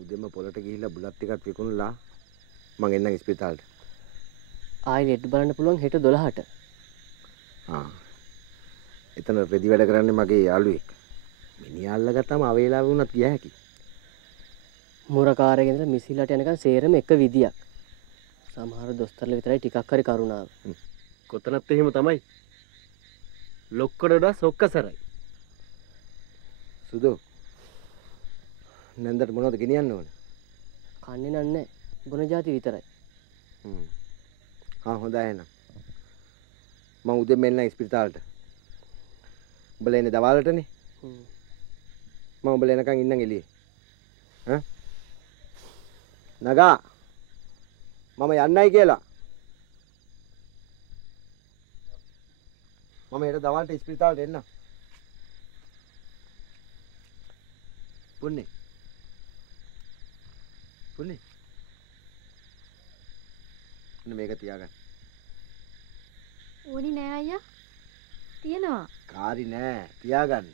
උදේම පොලට ගිහිල්ලා බුලත් ටිකක් විකුණලා මං එන්නම් ඉස්පිතාලට. ආයි නෙට් බලන්න පුළුවන් හෙට 12ට. එතන රෙදි වැඩ කරන්නේ මගේ යාළුවෙක්. මිනිහා අල්ලගත්තාම අවේලාව වුණත් ගිය හැකි. මුරකාරගෙන ඉඳලා මිසිලට යනකම් සේරම එක විදියක්. සමහර දොස්තරලා විතරයි ටිකක් හරි කරුණාව. කොතනත් එහෙම තමයි. ලොක්කට වඩා සොක්කසරයි. සුදු. නැන්දට මොනවද ගෙනියන්න ඕනේ? කන්නේ නන්නේ. ගුණ જાති විතරයි. හොඳයි එහෙනම්. මම උදේ මෙන්න ඉස්පිරිතාලට. උඹලා එන්නේ දවාලටනේ? මම උඹලා එනකන් ඉන්නම් එළියේ. නගා. මම යන්නයි කියලා. මම හෙට දවල්ට ඉස්පිරිතාලට එන්නම්. පුන්නේ. පුන්නේ. මේක තියාගන්න. ඕනි නෑ අයියා. තියනවා. කාරි නෑ තියාගන්න.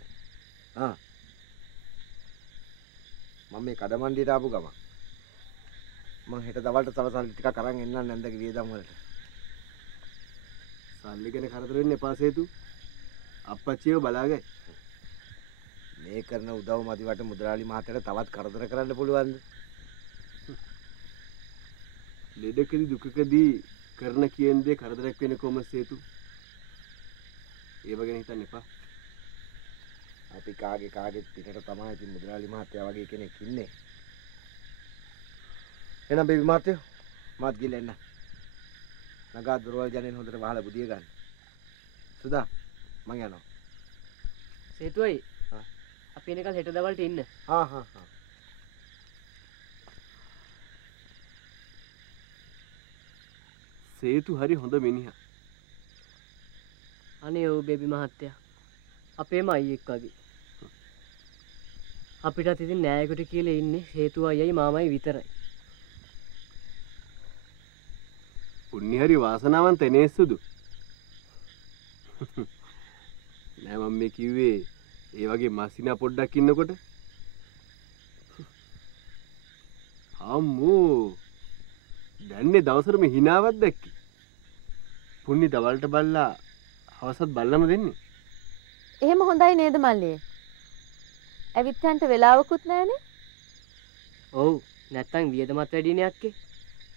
මම මේ කඩමණ්ඩියට ආපු ගමන් මම හෙට දවල්ට තව සල්ලි ටිකක් අරන් එන්නම් නැන්දගේ වියදම් වලට. සල්ලි ගැන කරදර වෙන්න එපා සේතු. අප්පච්චිව බලාගයි. මේ කරන උදව් මදිවට මුදලාලි මහත්තයාට තවත් කරදර කරන්න පුළුවන්ද? ලෙඩකදී දුකකදී කරන කියන දේ කරදරයක් වෙන කොහොම සේතු? ඒව ගැන හිතන්න එපා. අපි කාගේ පිටට තමයි ඉතින් මුදලාලි මහත්තයා වගේ කෙනෙක් ඉන්නේ. එහෙනම් බේබි මහත්තයෝ මාත් ගිහලා එන්න. නගා දොරවල් ජනෙන් හොඳට වහලා බුදිය ගන්න. සුදා මං යනවා. සේතුයි. අපි එනකල් හෙට දවල්ට ඉන්න. සේතු හරි හොඳ මිනිහා. අනේ ඔව් බේබි මහත්තයා. අපේම අයියෙක් වගේ. අපිටත් ඉතින් නෑයකට කියලා ඉන්නේ හේතු අයියයි මාමයි විතරයි. පුණ්‍ය හරි වාසනාවන්ත නේ සුදු. නෑ මම මේ කිව්වේ ඒ වගේ මස්සිනා පොඩ්ඩක් ඉන්නකොට. අම්මෝ දැන්නේ දවසට මේ හිනාවක් දැක්කේ. පුණ්‍ය දවල්ට බල්ලා හවසත් බල්ලම දෙන්නේ. එහෙම හොඳයි නේද මල්ලියේ? ඇවිත් යන්න වෙලාවකුත් නැහනේ. ඔව් නැත්තම් වියදමත් වැඩිනේ අක්කේ.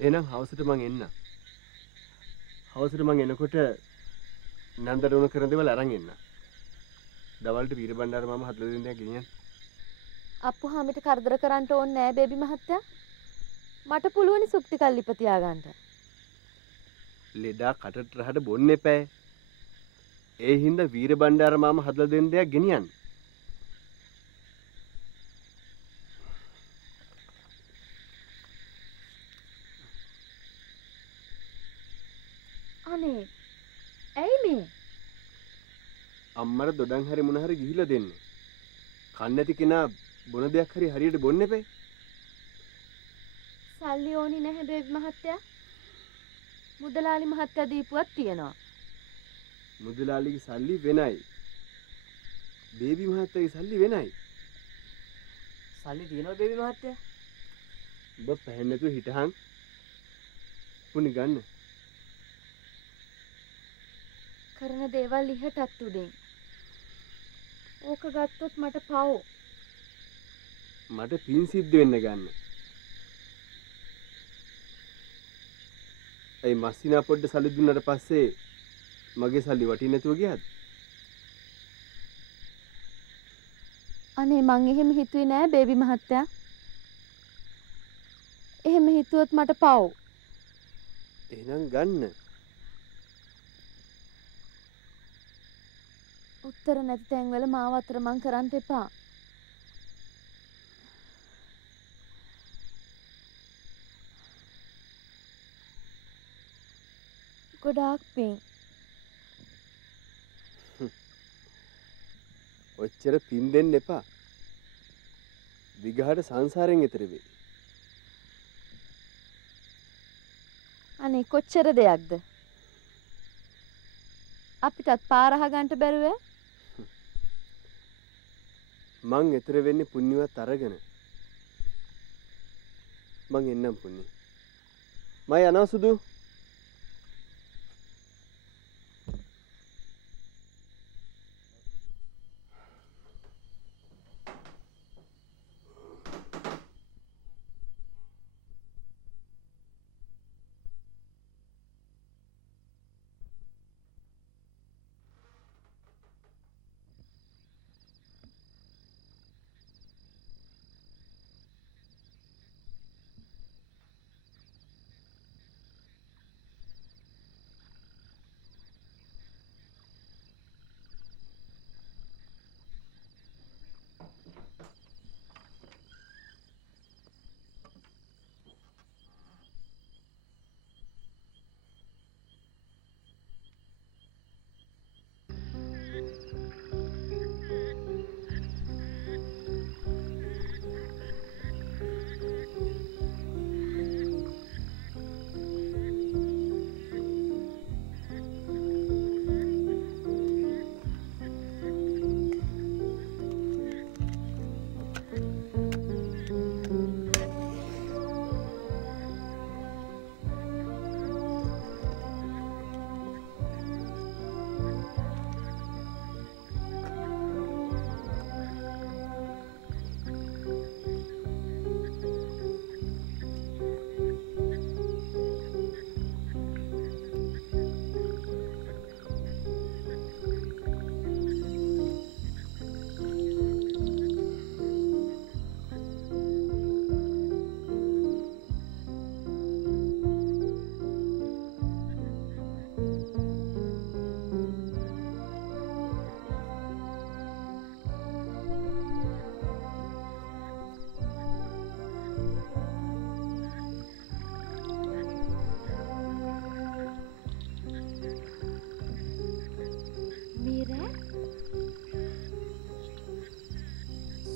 එහෙනම් හවසට මං එන්නම්. හවසට මං එනකොට නන්දට උන කරන දේවල් අරන් එන්න. දවල්ට වීරබණ්ඩාර මාම හදලා දෙන්න දෙයක් ගෙනියන්න. අප්පුහාමිට කරදර කරන්න ඕනේ නෑ බේබි මහත්තයා. මට පුළුවනි සුප් ටිකක් ලිප තියාගන්න. ලෙඩා කටට රහට බොන්න එපා. ඒ හින්දා වීරබණ්ඩාර මාම හදලා දෙන්න දෙයක් ගෙනියන්න. අනේ ඇයි මේ? අම්මර දොඩම් හරි මොන හරි ගිහිලා දෙන්න. කන්න නැති කෙනා බොන දෙයක් හරි හරියට බොන්න එපා. සල්ලි ඕනි නැහැ බේබි මහත්තයා. මුදලාලි මහත්තයා දීපුවක් තියනවා. මුදලාලිගේ සල්ලි වෙනයි. බේබි මහත්තයාගේ සල්ලි වෙනයි. සල්ලි තියනවා බේබි මහත්තයා. ඔබ පැහැන් නැතුව හිටහන්. පුණි ගන්න. කරන දේවල් ඉහටත් උඩින්. ඕක ගත්තොත් මට පව්. මට පින් සිද්ධ වෙන්න ගන්න. ඒ මස්සිනා පොඩ්ඩ සල්ලි දුන්නාට පස්සේ මගේ සල්ලි වටින්නේ නැතුව ගියාද? අනේ මං එහෙම හිතුවේ නෑ බේබි මහත්තයා. එහෙම හිතුවොත් මට පව්. එහෙනම් ගන්න. උත්තර නැති තැන්වල මාව අතරමං කරන්න එපා. ගොඩාක් පිං. ඔච්චර පින් දෙන්න එපා. විගහට සංසාරයෙන් එතර වෙයි. අනේ කොච්චර දෙයක්ද? අපිටත් පාර අහගන්න බැරුව. මං එතර වෙන්නේ පුණ්‍යවත් අරගෙන. මං එන්නම් පුන්නේ. මම යනවා සුදු.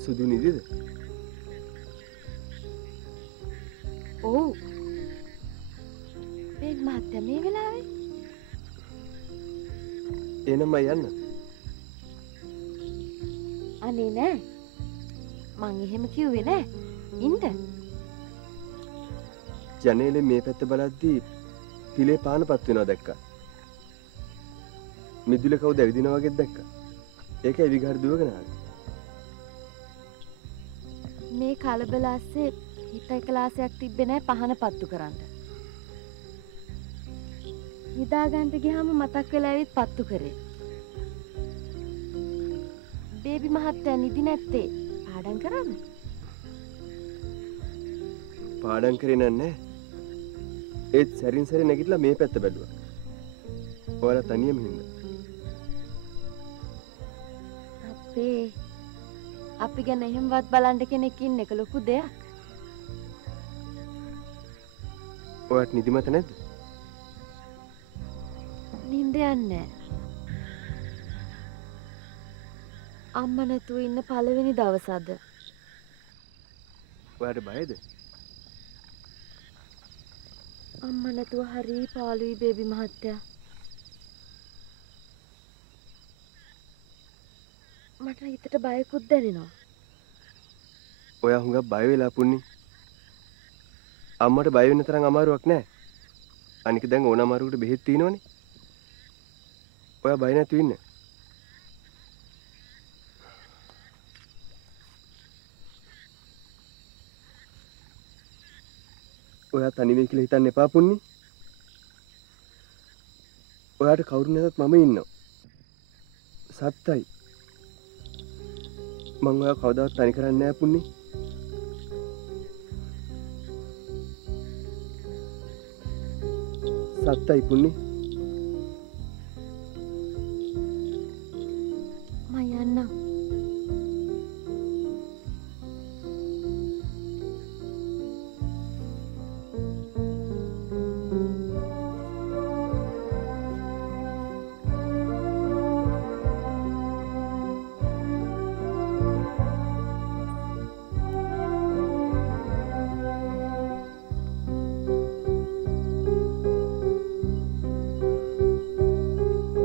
සුදු නිදිද? ඔව්. මේ මහත්තයා මේ වෙලාවේ? එනම යන්න. අනේ නෑ. මං එහෙම කිව්වේ නෑ. ඉන්න. ජනේලේ මේ පැත්ත බලද්දී පිලේ පානපත් වෙනවා දැක්කා. මිදුල කවුද ඇවිදිනා වගේ දැක්කා. ඒකයි විගහර දුවගෙන ආවේ. මේ කලබල ඇස්සේ හිත එකලාසයක් තිබ්බේ නෑ පහන පත්තු කරන්න. නිදාගන්න ගියාම මතක් වෙලා ඇවිත් පත්තු කරේ. බේබි මහත්තයා නිදි නැත්තේ පාඩම් කරන්න. පාඩම් කරේ නෑ. ඒත් සැරින් සැරේ නැගිටලා මේ පැත්ත බැලුවා. ඔයාලා තනියම හින්දා. අපි ගැන එහෙමවත් බලන්න කෙනෙක් ඉන්න එක ලොකු දෙයක්. ඔයාට නිදිමත නැද්ද? නිින්ද යන්නේ. අම්මා නැතුව ඉන්න පළවෙනි දවසද. ඔයාට බයද? අම්මා නැතුව හරි පාළුයි බේබි මහත්තයා. මට හිතට බයකුත් දැනෙනවා. ඔයා හුඟක් බය වෙලා පුන්නි. අම්මට බය වෙන්න තරම් අමාරුවක් නෑ. අනික දැන් ඕන අමාරුවකට බෙහෙත් තියෙනවනේ. ඔයා බය නැතුව ඉන්න. ඔයා තනි වෙයි කියලා හිතන්න එපා පුන්නි. ඔයාට කවුරු නැතත් මම ඉන්නවා. සත්තයි. මං ඔයා කවදාවත් තනි කරන්නේ නැහැ පුන්නි. සත්තයි පුන්නි.